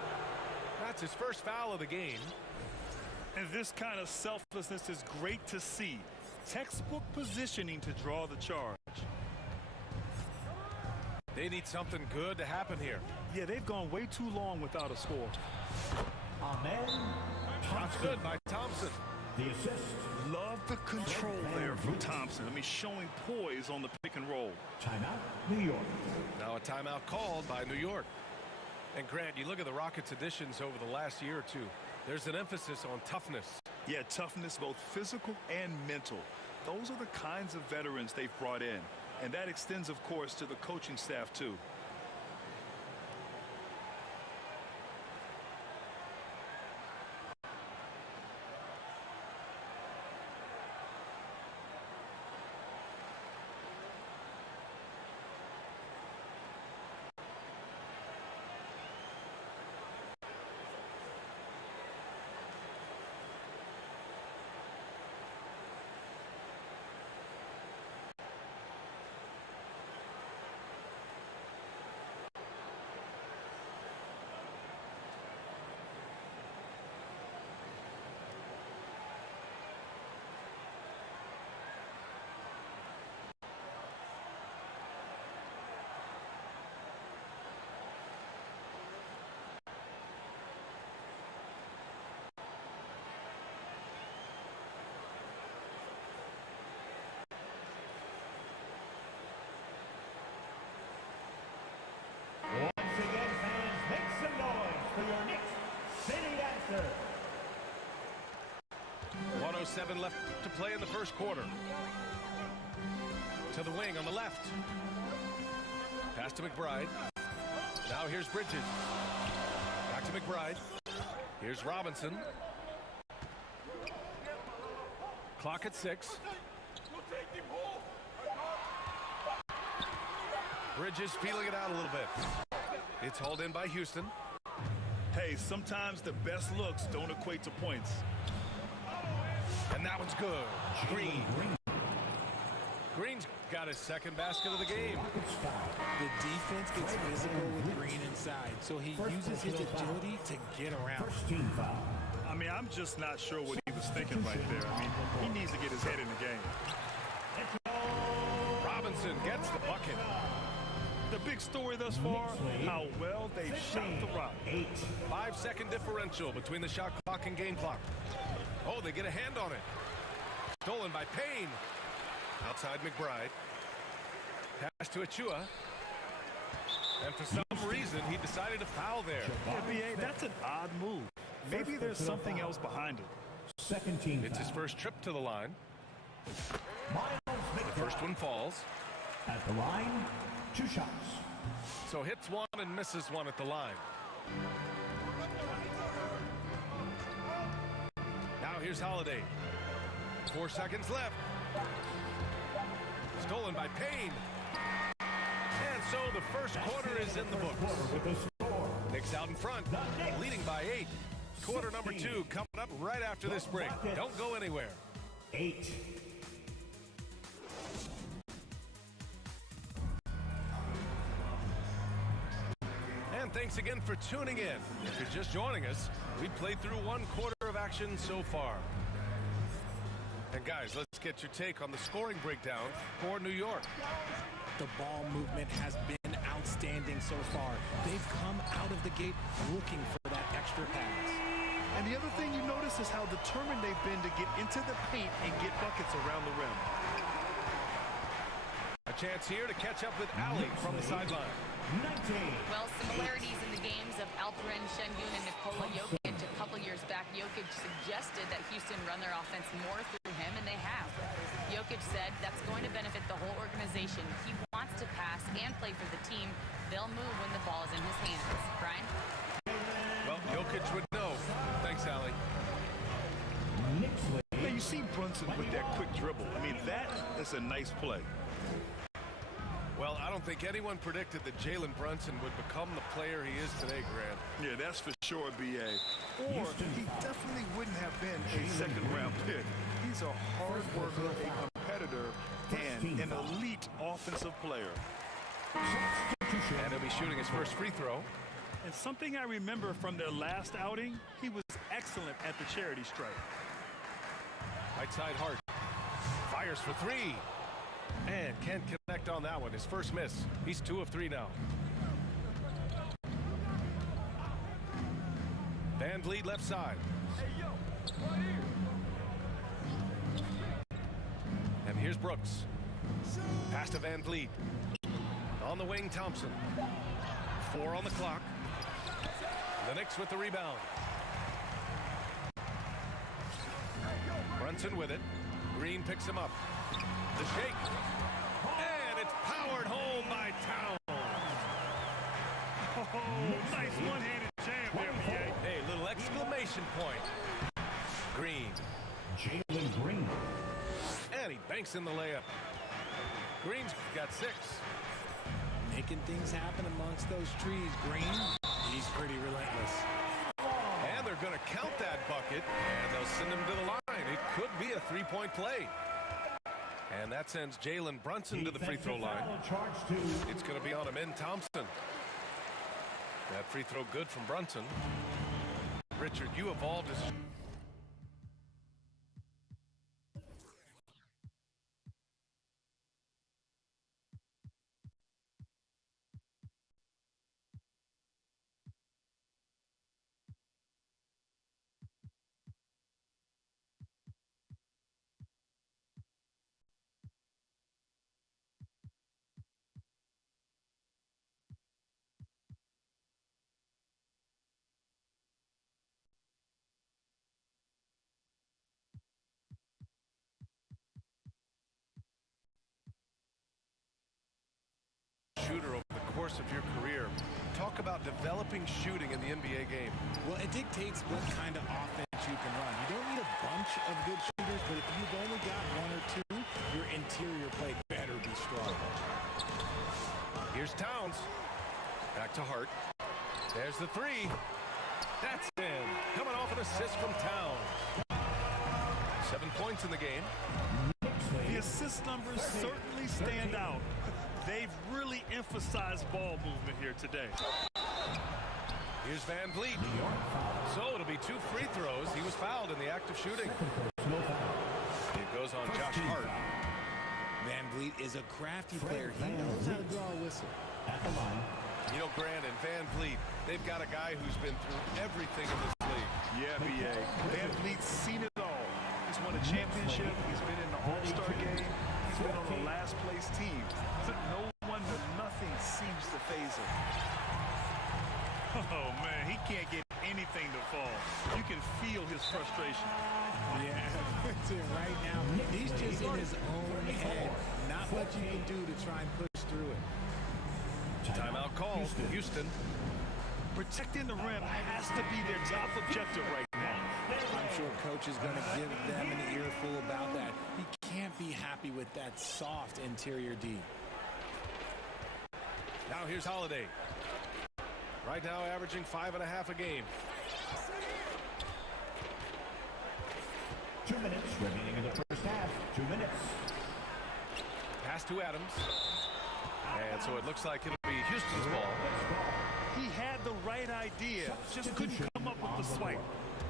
That's his first foul of the game. And this kind of selflessness is great to see. Textbook positioning to draw the charge. They need something good to happen here. Yeah, they've gone way too long without a score. Shots good by Thompson. The assist. Love the control there from Thompson. I mean, showing poise on the pick and roll. Timeout, New York. Now a timeout called by New York. And Grant, you look at the Rockets' additions over the last year or two. There's an emphasis on toughness. Yeah, toughness, both physical and mental. Those are the kinds of veterans they've brought in. And that extends, of course, to the coaching staff, too. 1:07 left to play in the first quarter. To the wing on the left. Pass to McBride. Now here's Bridges. Back to McBride. Here's Robinson. Clock at 6. Bridges feeling it out a little bit. It's hauled in by Houston. Hey, sometimes the best looks don't equate to points. And that one's good. Green's got his second basket of the game. The defense gets physical with Green inside, so he uses his agility to get around. I mean, I'm just not sure what he was thinking right there. I mean, he needs to get his head in the game. Robinson gets the bucket. The big story thus far, how well they shot the rock. 5-second differential between the shot clock and game clock. Oh, they get a hand on it. Stolen by Payne. Outside McBride. Pass to Achua. And for some reason, he decided to foul there. Yeah, B.A., that's an odd move. Maybe there's something else behind it. Second team. It's his first trip to the line. The first one falls. At the line, 2 shots. So hits one and misses one at the line. Now here's Holiday. 4 seconds left. Stolen by Payne. And so the first quarter is in the books. Knicks out in front, leading by 8. Quarter number 2 coming up right after this break. Don't go anywhere. 8. And thanks again for tuning in. If you're just joining us, we played through 1 quarter of action so far. And guys, let's get your take on the scoring breakdown for New York. The ball movement has been outstanding so far. They've come out of the gate looking for that extra pass. And the other thing you notice is how determined they've been to get into the paint and get buckets around the rim. A chance here to catch up with Ali from the sideline. 19. Well, similarities in the games of Alperen Şengün and Nikola Jokic. A couple years back, Jokic suggested that Houston run their offense more through him, and they have. Jokic said that's going to benefit the whole organization. He wants to pass and play for the team. They'll move when the ball is in his hands. Brian? Well, Jokic would know. Thanks, Ali. Now, you see Brunson with that quick dribble. I mean, that is a nice play. Well, I don't think anyone predicted that Jalen Brunson would become the player he is today, Grant. Yeah, that's for sure, B.A. Or he definitely wouldn't have been a second-round pick. He's a hard worker, a competitor, and an elite offensive player. And he'll be shooting his first free throw. And something I remember from their last outing, he was excellent at the charity stripe. Right side Hart. Fires for 3. And can't connect on that one. His first miss. He's 2 of 3 now. Van Vliet left side. And here's Brooks. Pass to Van Vliet. On the wing, Thompson. 4 on the clock. The Knicks with the rebound. Brunson with it. Green picks him up. The shake. And it's powered home by Towns. Oh, nice one-handed jam there, B.A. Hey, little exclamation point. Green. Jalen Green. And he banks in the layup. Green's got 6. Making things happen amongst those trees. Green, he's pretty relentless. And they're going to count that bucket, and they'll send him to the line. It could be a 3-point play. And that sends Jalen Brunson to the free throw line. It's going to be on Amen Thompson. That free throw good from Brunson. Richard, you evolved as course of your career. Talk about developing shooting in the NBA game. Well, it dictates what kind of offense you can run. You don't need a bunch of good shooters, but if you've only got one or two, your interior play better be strong. Here's Towns. Back to Hart. There's the three. That's in. Coming off an assist from Towns. 7 points in the game. The assist numbers certainly stand out. They've really emphasized ball movement here today. Here's Van Vliet. So it'll be 2 free throws. He was fouled in the act of shooting. It goes on Josh Hart. Van Vliet is a crafty player. He knows how to draw a whistle. You know, Grant and Van Vliet, they've got a guy who's been through everything in this league. Yeah, B.A. Van Vliet's seen it all. He's won a championship. He's been in the All-Star game. He's been on the last-place team. No wonder nothing seems to faze him. Oh, man, he can't get anything to fall. You can feel his frustration. Yeah, that's it right now. He's just in his own head. Not what you can do to try and push through it. Timeout called. Houston. Protecting the rim has to be their top objective right now. I'm sure coach is going to give them an earful about that. He can't be happy with that soft interior D. Now here's Holiday. Right now averaging 5.5 a game. 2 minutes remaining in the first half. 2 minutes. Pass to Adams. And so it looks like it'll be Houston's ball. He had the right idea, just couldn't come up with the swipe.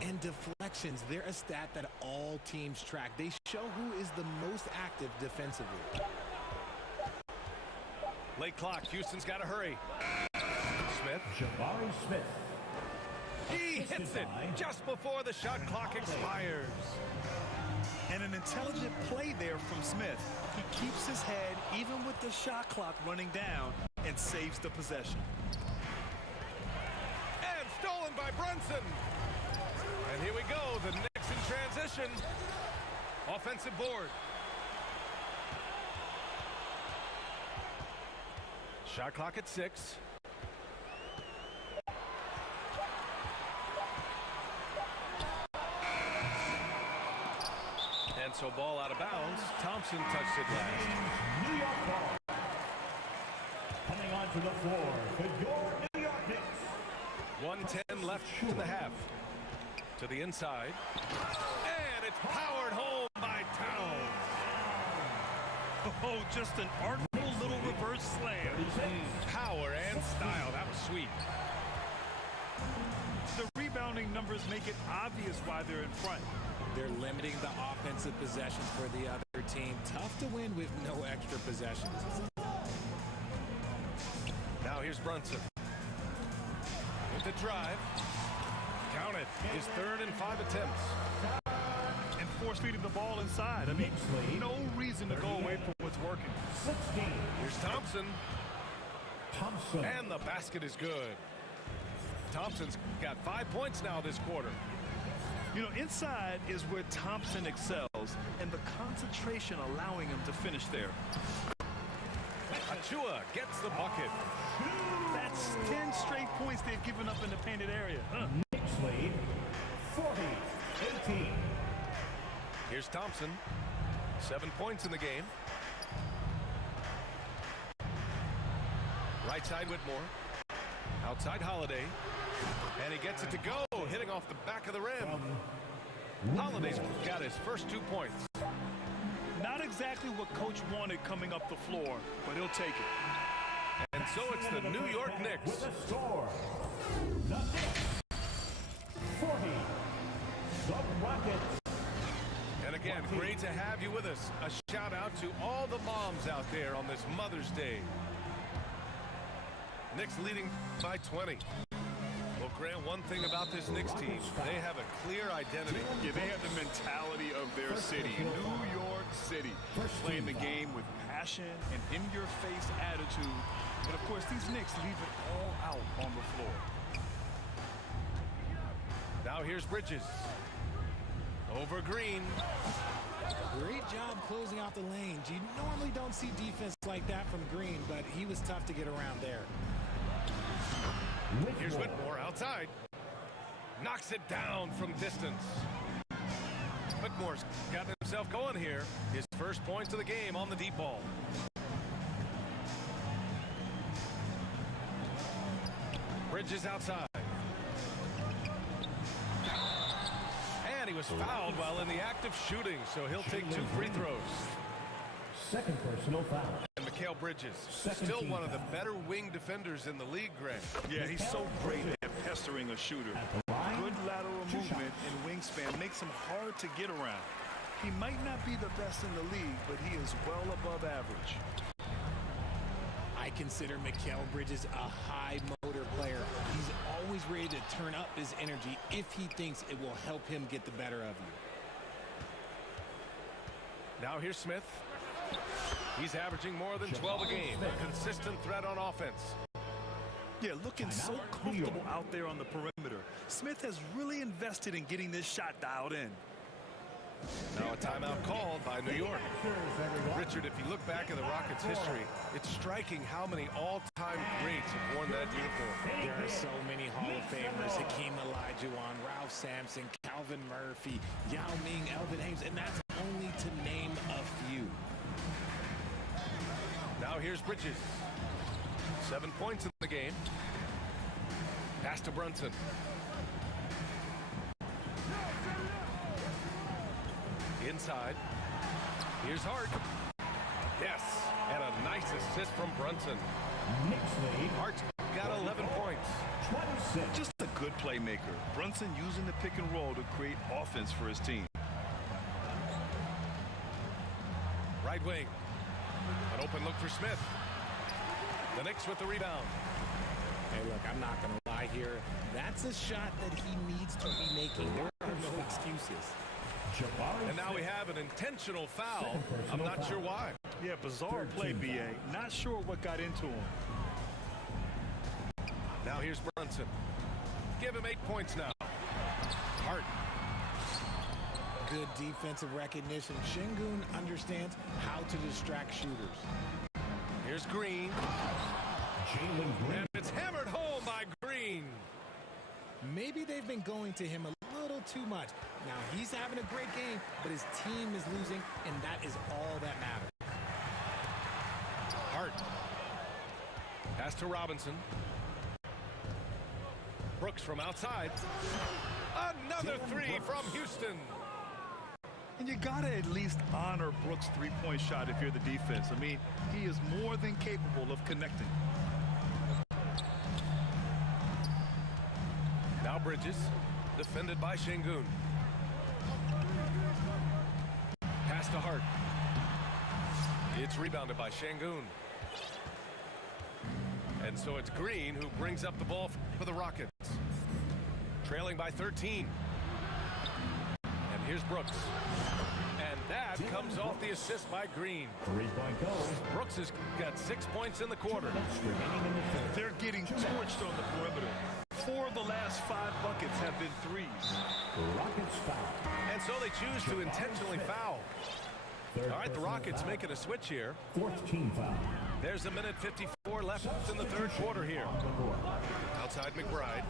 And deflections, they're a stat that all teams track. They show who is the most active defensively. Late clock. Houston's got to hurry. Smith. Jabari Smith. He hits it just before the shot clock expires. And an intelligent play there from Smith. He keeps his head even with the shot clock running down and saves the possession. And stolen by Brunson. And here we go. The Knicks in transition. Offensive board. Shot clock at 6. And so ball out of bounds. Thompson touched it last. New York ball. Coming onto the floor for your New York Knicks. 1:10 left in the half. To the inside. And it's powered home by Towns. Oh, just an artful little reverse slam. Power and style. That was sweet. The rebounding numbers make it obvious why they're in front. They're limiting the offensive possessions for the other team. Tough to win with no extra possessions. Now here's Brunson. With the drive. Count it. His 3rd and 5 attempts. And force feeding the ball inside. I mean, no reason to go away from what's working. 16. Here's Thompson. And the basket is good. Thompson's got 5 points now this quarter. You know, inside is where Thompson excels, and the concentration allowing him to finish there. Achua gets the bucket. That's 10 straight points they've given up in the painted area. Knicks lead 40-18. Here's Thompson. 7 points in the game. Right side Whitmore. Outside Holiday. And he gets it to go, hitting off the back of the rim. Holiday's got his first 2 points. Not exactly what coach wanted coming up the floor, but he'll take it. And so it's the New York Knicks. With the score, the Knicks 40, the Rockets. And again, great to have you with us. A shout out to all the moms out there on this Mother's Day. Knicks leading by 20. Well, Grant, one thing about this Knicks team, they have a clear identity. Yeah, they have the mentality of their city, New York City, playing the game with passion and in-your-face attitude. And, of course, these Knicks leave it all out on the floor. Now here's Bridges. Over Green. Great job closing out the lanes. You normally don't see defense like that from Green, but he was tough to get around there. Here's Whitmore outside. Knocks it down from distance. Whitmore's got himself going here. His first points of the game on the deep ball. Bridges outside. And he was fouled while in the act of shooting, so he'll take 2 free throws. Second personal foul. And Mikal Bridges, still one of the better wing defenders in the league, Greg. Yeah, he's so great at pestering a shooter. Good lateral movement and wingspan makes him hard to get around. He might not be the best in the league, but he is well above average. I consider Mikal Bridges a high motor player. He's always ready to turn up his energy if he thinks it will help him get the better of you. Now here's Smith. He's averaging more than 12 a game. A consistent threat on offense. Yeah, looking so comfortable out there on the perimeter. Smith has really invested in getting this shot dialed in. Now a timeout called by New York. Richard, if you look back at the Rockets' history, it's striking how many all-time greats have worn that uniform. There are so many Hall of Famers. Hakeem Olajuwon, Ralph Sampson, Calvin Murphy, Yao Ming, Elvin Hayes, and that's only to name a few. Now here's Bridges. 7 points in the game. Pass to Brunson. Inside. Here's Hart. Yes, and a nice assist from Brunson. Hart's got 11 points. 26. Just a good playmaker. Brunson using the pick and roll to create offense for his team. Right wing. An open look for Smith. The Knicks with the rebound. Hey, look, I'm not going to lie here. That's a shot that he needs to be making. There are no excuses. And now we have an intentional foul. I'm not sure why. Yeah, bizarre play, B.A. Not sure what got into him. Now here's Brunson. Give him 8 points now. Hart. Good defensive recognition. Şengün understands how to distract shooters. Here's Green. And it's hammered home by Green. Maybe they've been going to him a little too much. Now, he's having a great game, but his team is losing, and that is all that matters. Hart. Pass to Robinson. Brooks from outside. Another 3 from Houston. And you got to at least honor Brooks' three-point shot if you're the defense. I mean, he is more than capable of connecting. Now Bridges, defended by Şengün. Pass to Hart. It's rebounded by Şengün. And so it's Green who brings up the ball for the Rockets. Trailing by 13. And here's Brooks. And that comes off the assist by Green. 3-point goal. Brooks has got 6 points in the quarter. They're getting torched on the perimeter. 4 of the last 5 buckets have been threes. Rockets foul. And so they choose to intentionally foul. All right, the Rockets making a switch here. 4th team foul. There's a minute 54 left in the third quarter here. Outside McBride.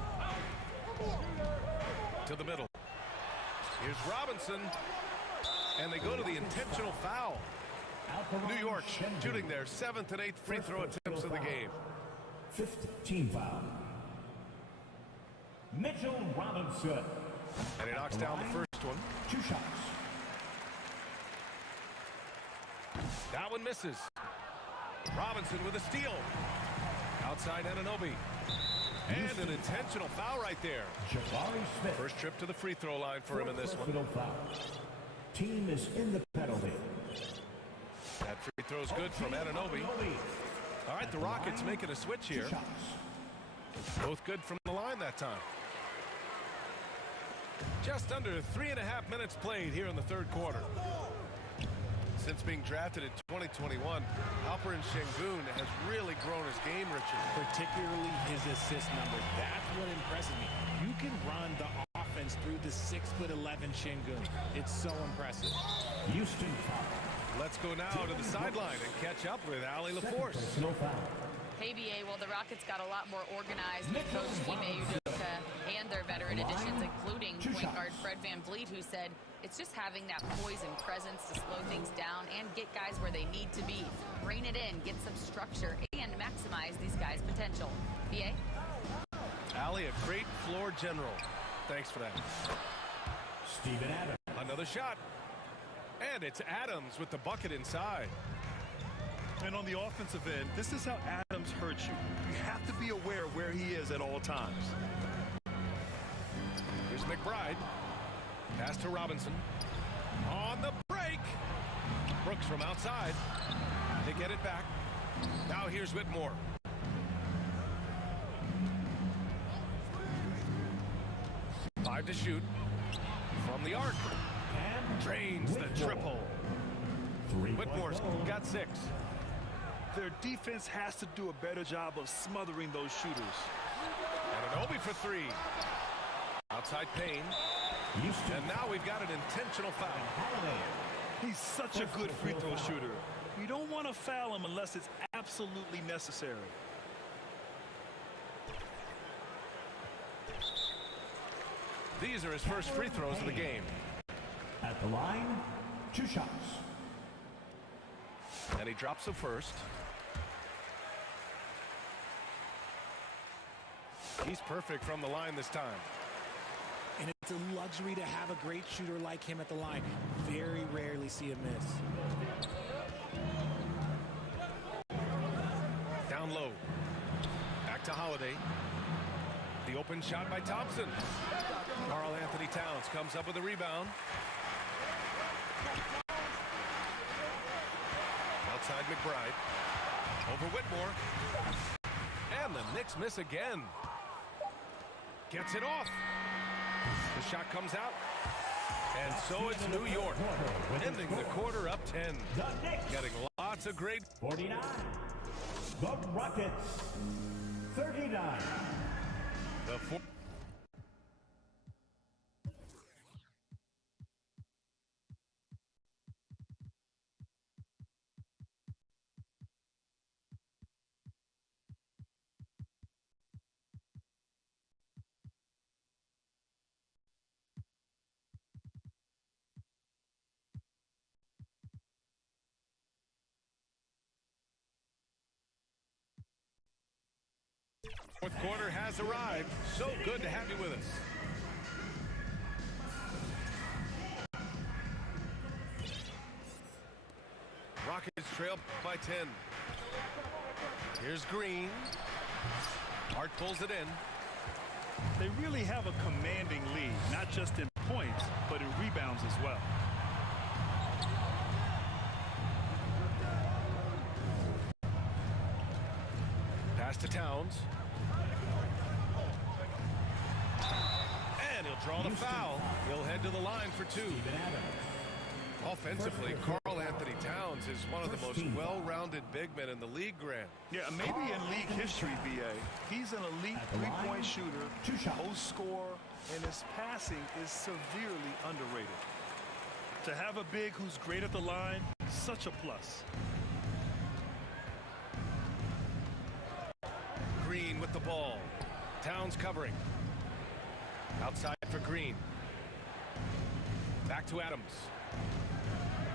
To the middle. Here's Robinson. And they go to the intentional foul. New York shooting their 7th and 8th free throw attempts of the game. 5th team foul. Mitchell Robinson. And he knocks down the first one. 2 shots. That one misses. Robinson with a steal. Outside Anunoby. And an intentional foul right there. Jabari Smith. First trip to the free throw line for him in this one. Foul. Team is in the penalty. That free throw's good from Anunoby. All right, the Rockets making a switch here. Both good from the line that time. Just under 3.5 minutes played here in the third quarter. Since being drafted in 2021, Alperen Şengün has really grown his game, Richard. Particularly his assist number. That's what impresses me. You can run the offense defense through the 6'11" Şengün. It's so impressive. Houston. Let's go now to the sideline and catch up with Allie LaForce. No foul. Hey, BA, well, the Rockets got a lot more organized with Coach Ime Udoka and their veteran additions, including point guard Fred VanVleet, who said it's just having that poise and presence to slow things down and get guys where they need to be. Rein it in, get some structure, and maximize these guys' potential. BA? Allie, a great floor general. Thanks for that. Steven Adams. Another shot. And it's Adams with the bucket inside. And on the offensive end, this is how Adams hurts you. You have to be aware where he is at all times. Here's McBride. Pass to Robinson. On the break. Brooks from outside. They get it back. Now here's Whitmore. Five to shoot. From the arc. Drains the triple. Whitmore's got 6. Their defense has to do a better job of smothering those shooters. And an Obi for 3. Outside Payne. And now we've got an intentional foul. He's such a good free throw shooter. You don't want to foul him unless it's absolutely necessary. These are his first free throws of the game. At the line, 2 shots. And he drops the first. He's perfect from the line this time. And it's a luxury to have a great shooter like him at the line. Very rarely see him miss. Down low. Back to Holiday. The open shot by Thompson. Karl Anthony Towns comes up with a rebound. Outside McBride. Over Whitmore. And the Knicks miss again. Gets it off. The shot comes out. And so it's New York. Ending the quarter up 10. Getting lots of great. 49. The Rockets. 39. The fourth quarter has arrived. So good to have you with us. Rockets trail by 10. Here's Green. Hart pulls it in. They really have a commanding lead, not just in points, but in rebounds as well. Pass to Towns. And he'll draw the foul. He'll head to the line for 2. Offensively, Karl Anthony Towns is one of the most well-rounded big men in the league, Grant. Yeah, maybe in league history, BA. He's an elite three-point shooter, post scorer, and his passing is severely underrated. To have a big who's great at the line, such a plus. Green with the ball. Towns covering. Outside for Green. Back to Adams.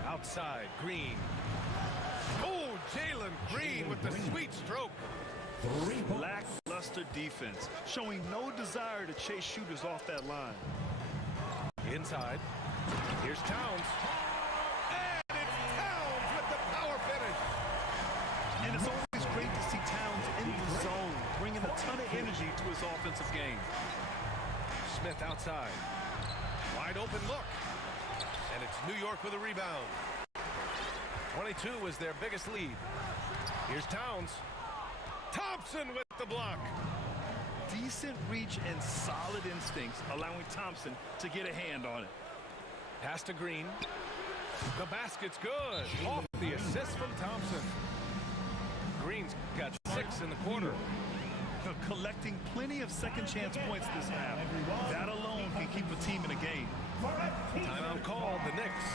Outside, Green. Oh, Jalen Green with the sweet stroke. Lackluster defense, showing no desire to chase shooters off that line. Inside. Here's Towns. And it's Towns with the power finish. And it's always great to see Towns in the zone, bringing a ton of energy to his offensive game. Smith outside. Wide open look. And it's New York with a rebound. 22 was their biggest lead. Here's Towns. Thompson with the block. Decent reach and solid instincts, allowing Thompson to get a hand on it. Pass to Green. The basket's good. Off the assist from Thompson. Green's got 6 in the quarter. Collecting plenty of second chance points this half. That alone can keep a team Timeout called, the Knicks.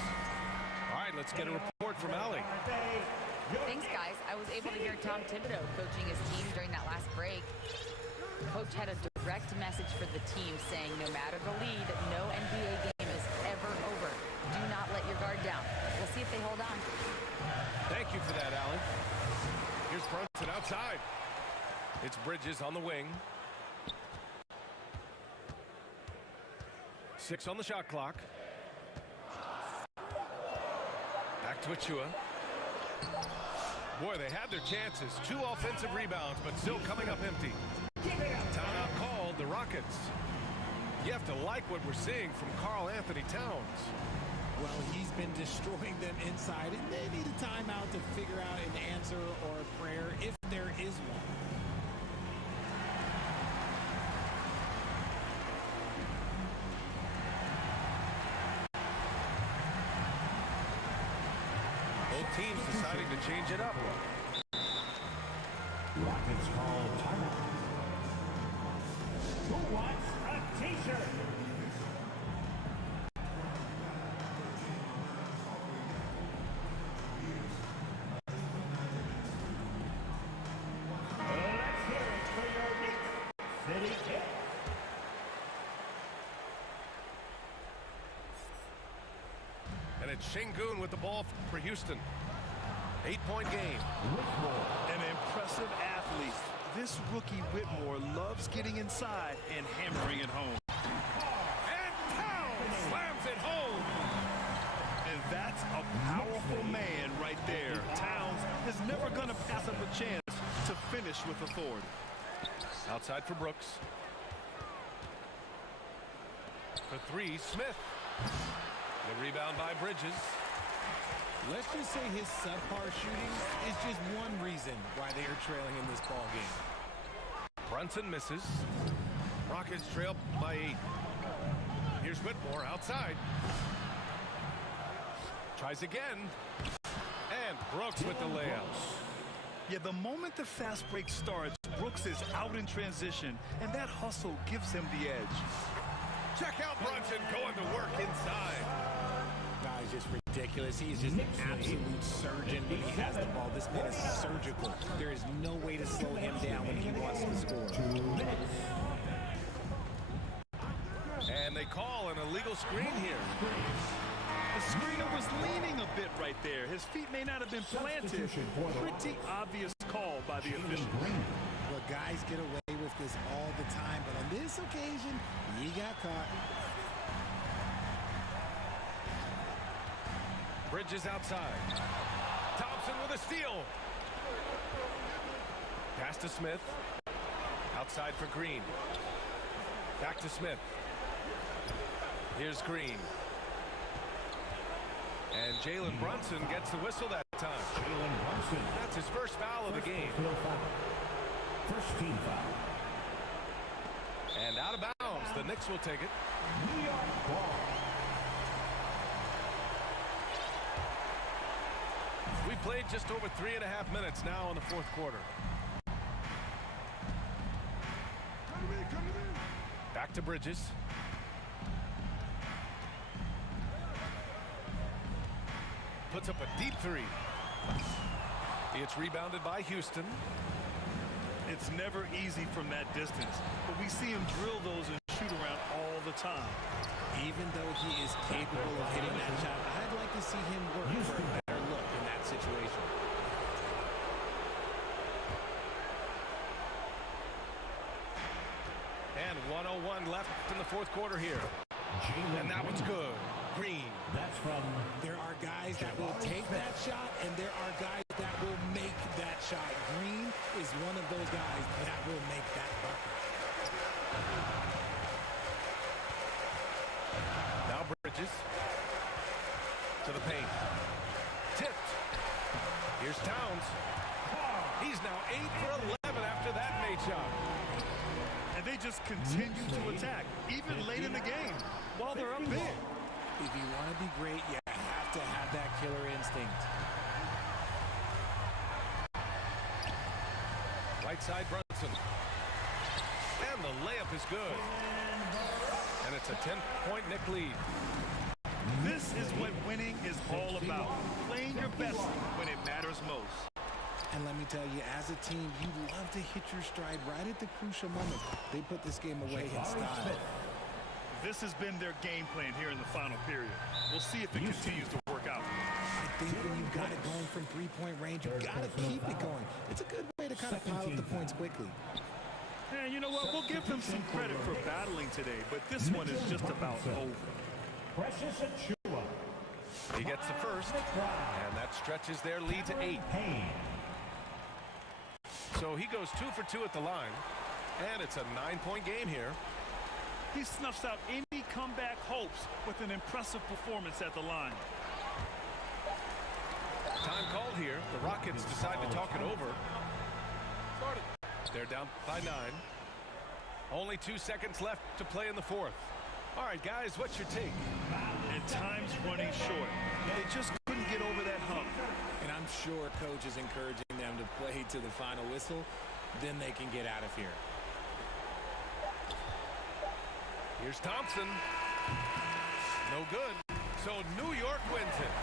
All right, let's get a report from Allie. Thanks, guys. I was able to hear Tom Thibodeau coaching his team during that last break. Coach had a direct message for the team saying no matter the lead, no NBA game is ever over. Do not let your guard down. We'll see if they hold on. Thank you for that, Allie. Here's Brunson outside. It's Bridges on the wing. 6 on the shot clock. Back to Achua. Boy, they had their chances. 2 offensive rebounds, but still coming up empty. Timeout called, the Rockets. You have to like what we're seeing from Karl Anthony Towns. Well, he's been destroying them inside, and they need a timeout to figure out an answer or a prayer if there is one. Both teams deciding to change it up. Rockets call timeout. Who wants a t-shirt? Let's hear it for your Knicks City Kicks. And it's Şengün with the ball for Houston. 8-point game. An impressive athlete. This rookie Whitmore loves getting inside and hammering it home. And Towns slams it home. And that's a powerful man right there. Towns is never going to pass up a chance to finish with authority. Outside for Brooks. For 3, Smith. The rebound by Bridges. Let's just say his subpar shooting is just one reason why they are trailing in this ball game. Brunson misses. Rockets trail by 8. Here's Whitmore outside. Tries again. And Brooks with the layup. Yeah, the moment the fast break starts, Brooks is out in transition, and that hustle gives him the edge. Check out Brunson going to work inside. Guy's just ridiculous. He is just an absolute surgeon when he has the ball. This man is surgical. There is no way to slow him down when he wants to score. And they call an illegal screen here. The screener was leaning a bit right there. His feet may not have been planted. Pretty obvious call by the official. Well, guys get away with this all the time, but on this occasion, he got caught. Bridges outside. Thompson with a steal. Pass to Smith. Outside for Green. Back to Smith. Here's Green. And Jalen Brunson gets the whistle that time. Jalen Brunson. That's his first foul of the game. First team foul. And out of bounds. The Knicks will take it. New York ball. We played just over 3.5 minutes now in the fourth quarter. Back to Bridges. Puts up a deep 3. It's rebounded by Houston. It's never easy from that distance, but we see him drill those and shoot around all the time. Even though he is capable of hitting that shot, I'd like to see him work for a better look in that situation. And 1:01 left in the fourth quarter here. And that one's good. Green. That's from. There are guys that will take that shot, and there are guys that will make that shot. Green is one of those guys that will make that bucket. Now Bridges. To the paint. Tipped. Here's Towns. He's now 8 for 11 after that made shot. And they just continue to attack, even late in the game, while they're up big. If you want to be great, you have to have that killer instinct. Right side Brunson. And the layup is good. And it's a 10-point Knick lead. This is what winning is all about. Playing your best when it matters most. And let me tell you, as a team, you love to hit your stride right at the crucial moment. They put this game away in style. This has been their game plan here in the final period. We'll see if it continues to work out. I think when you've got it going from three-point range, you've got to keep it going. It's a good way to kind of pile up the points quickly. And you know what? We'll give them some credit for battling today, but this one is just about over. Precious Achiuwa. He gets the first, and that stretches their lead to 8. So he goes 2 for 2 at the line, and it's a 9-point game here. He snuffs out any comeback hopes with an impressive performance at the line. Time called here. The Rockets decide to talk it over. They're down by 9. Only 2 seconds left to play in the fourth. All right, guys, what's your take? And time's running short. They just couldn't get over that hump. And I'm sure coach is encouraging them to play to the final whistle. Then they can get out of here. Here's Thompson. No good. So New York wins it.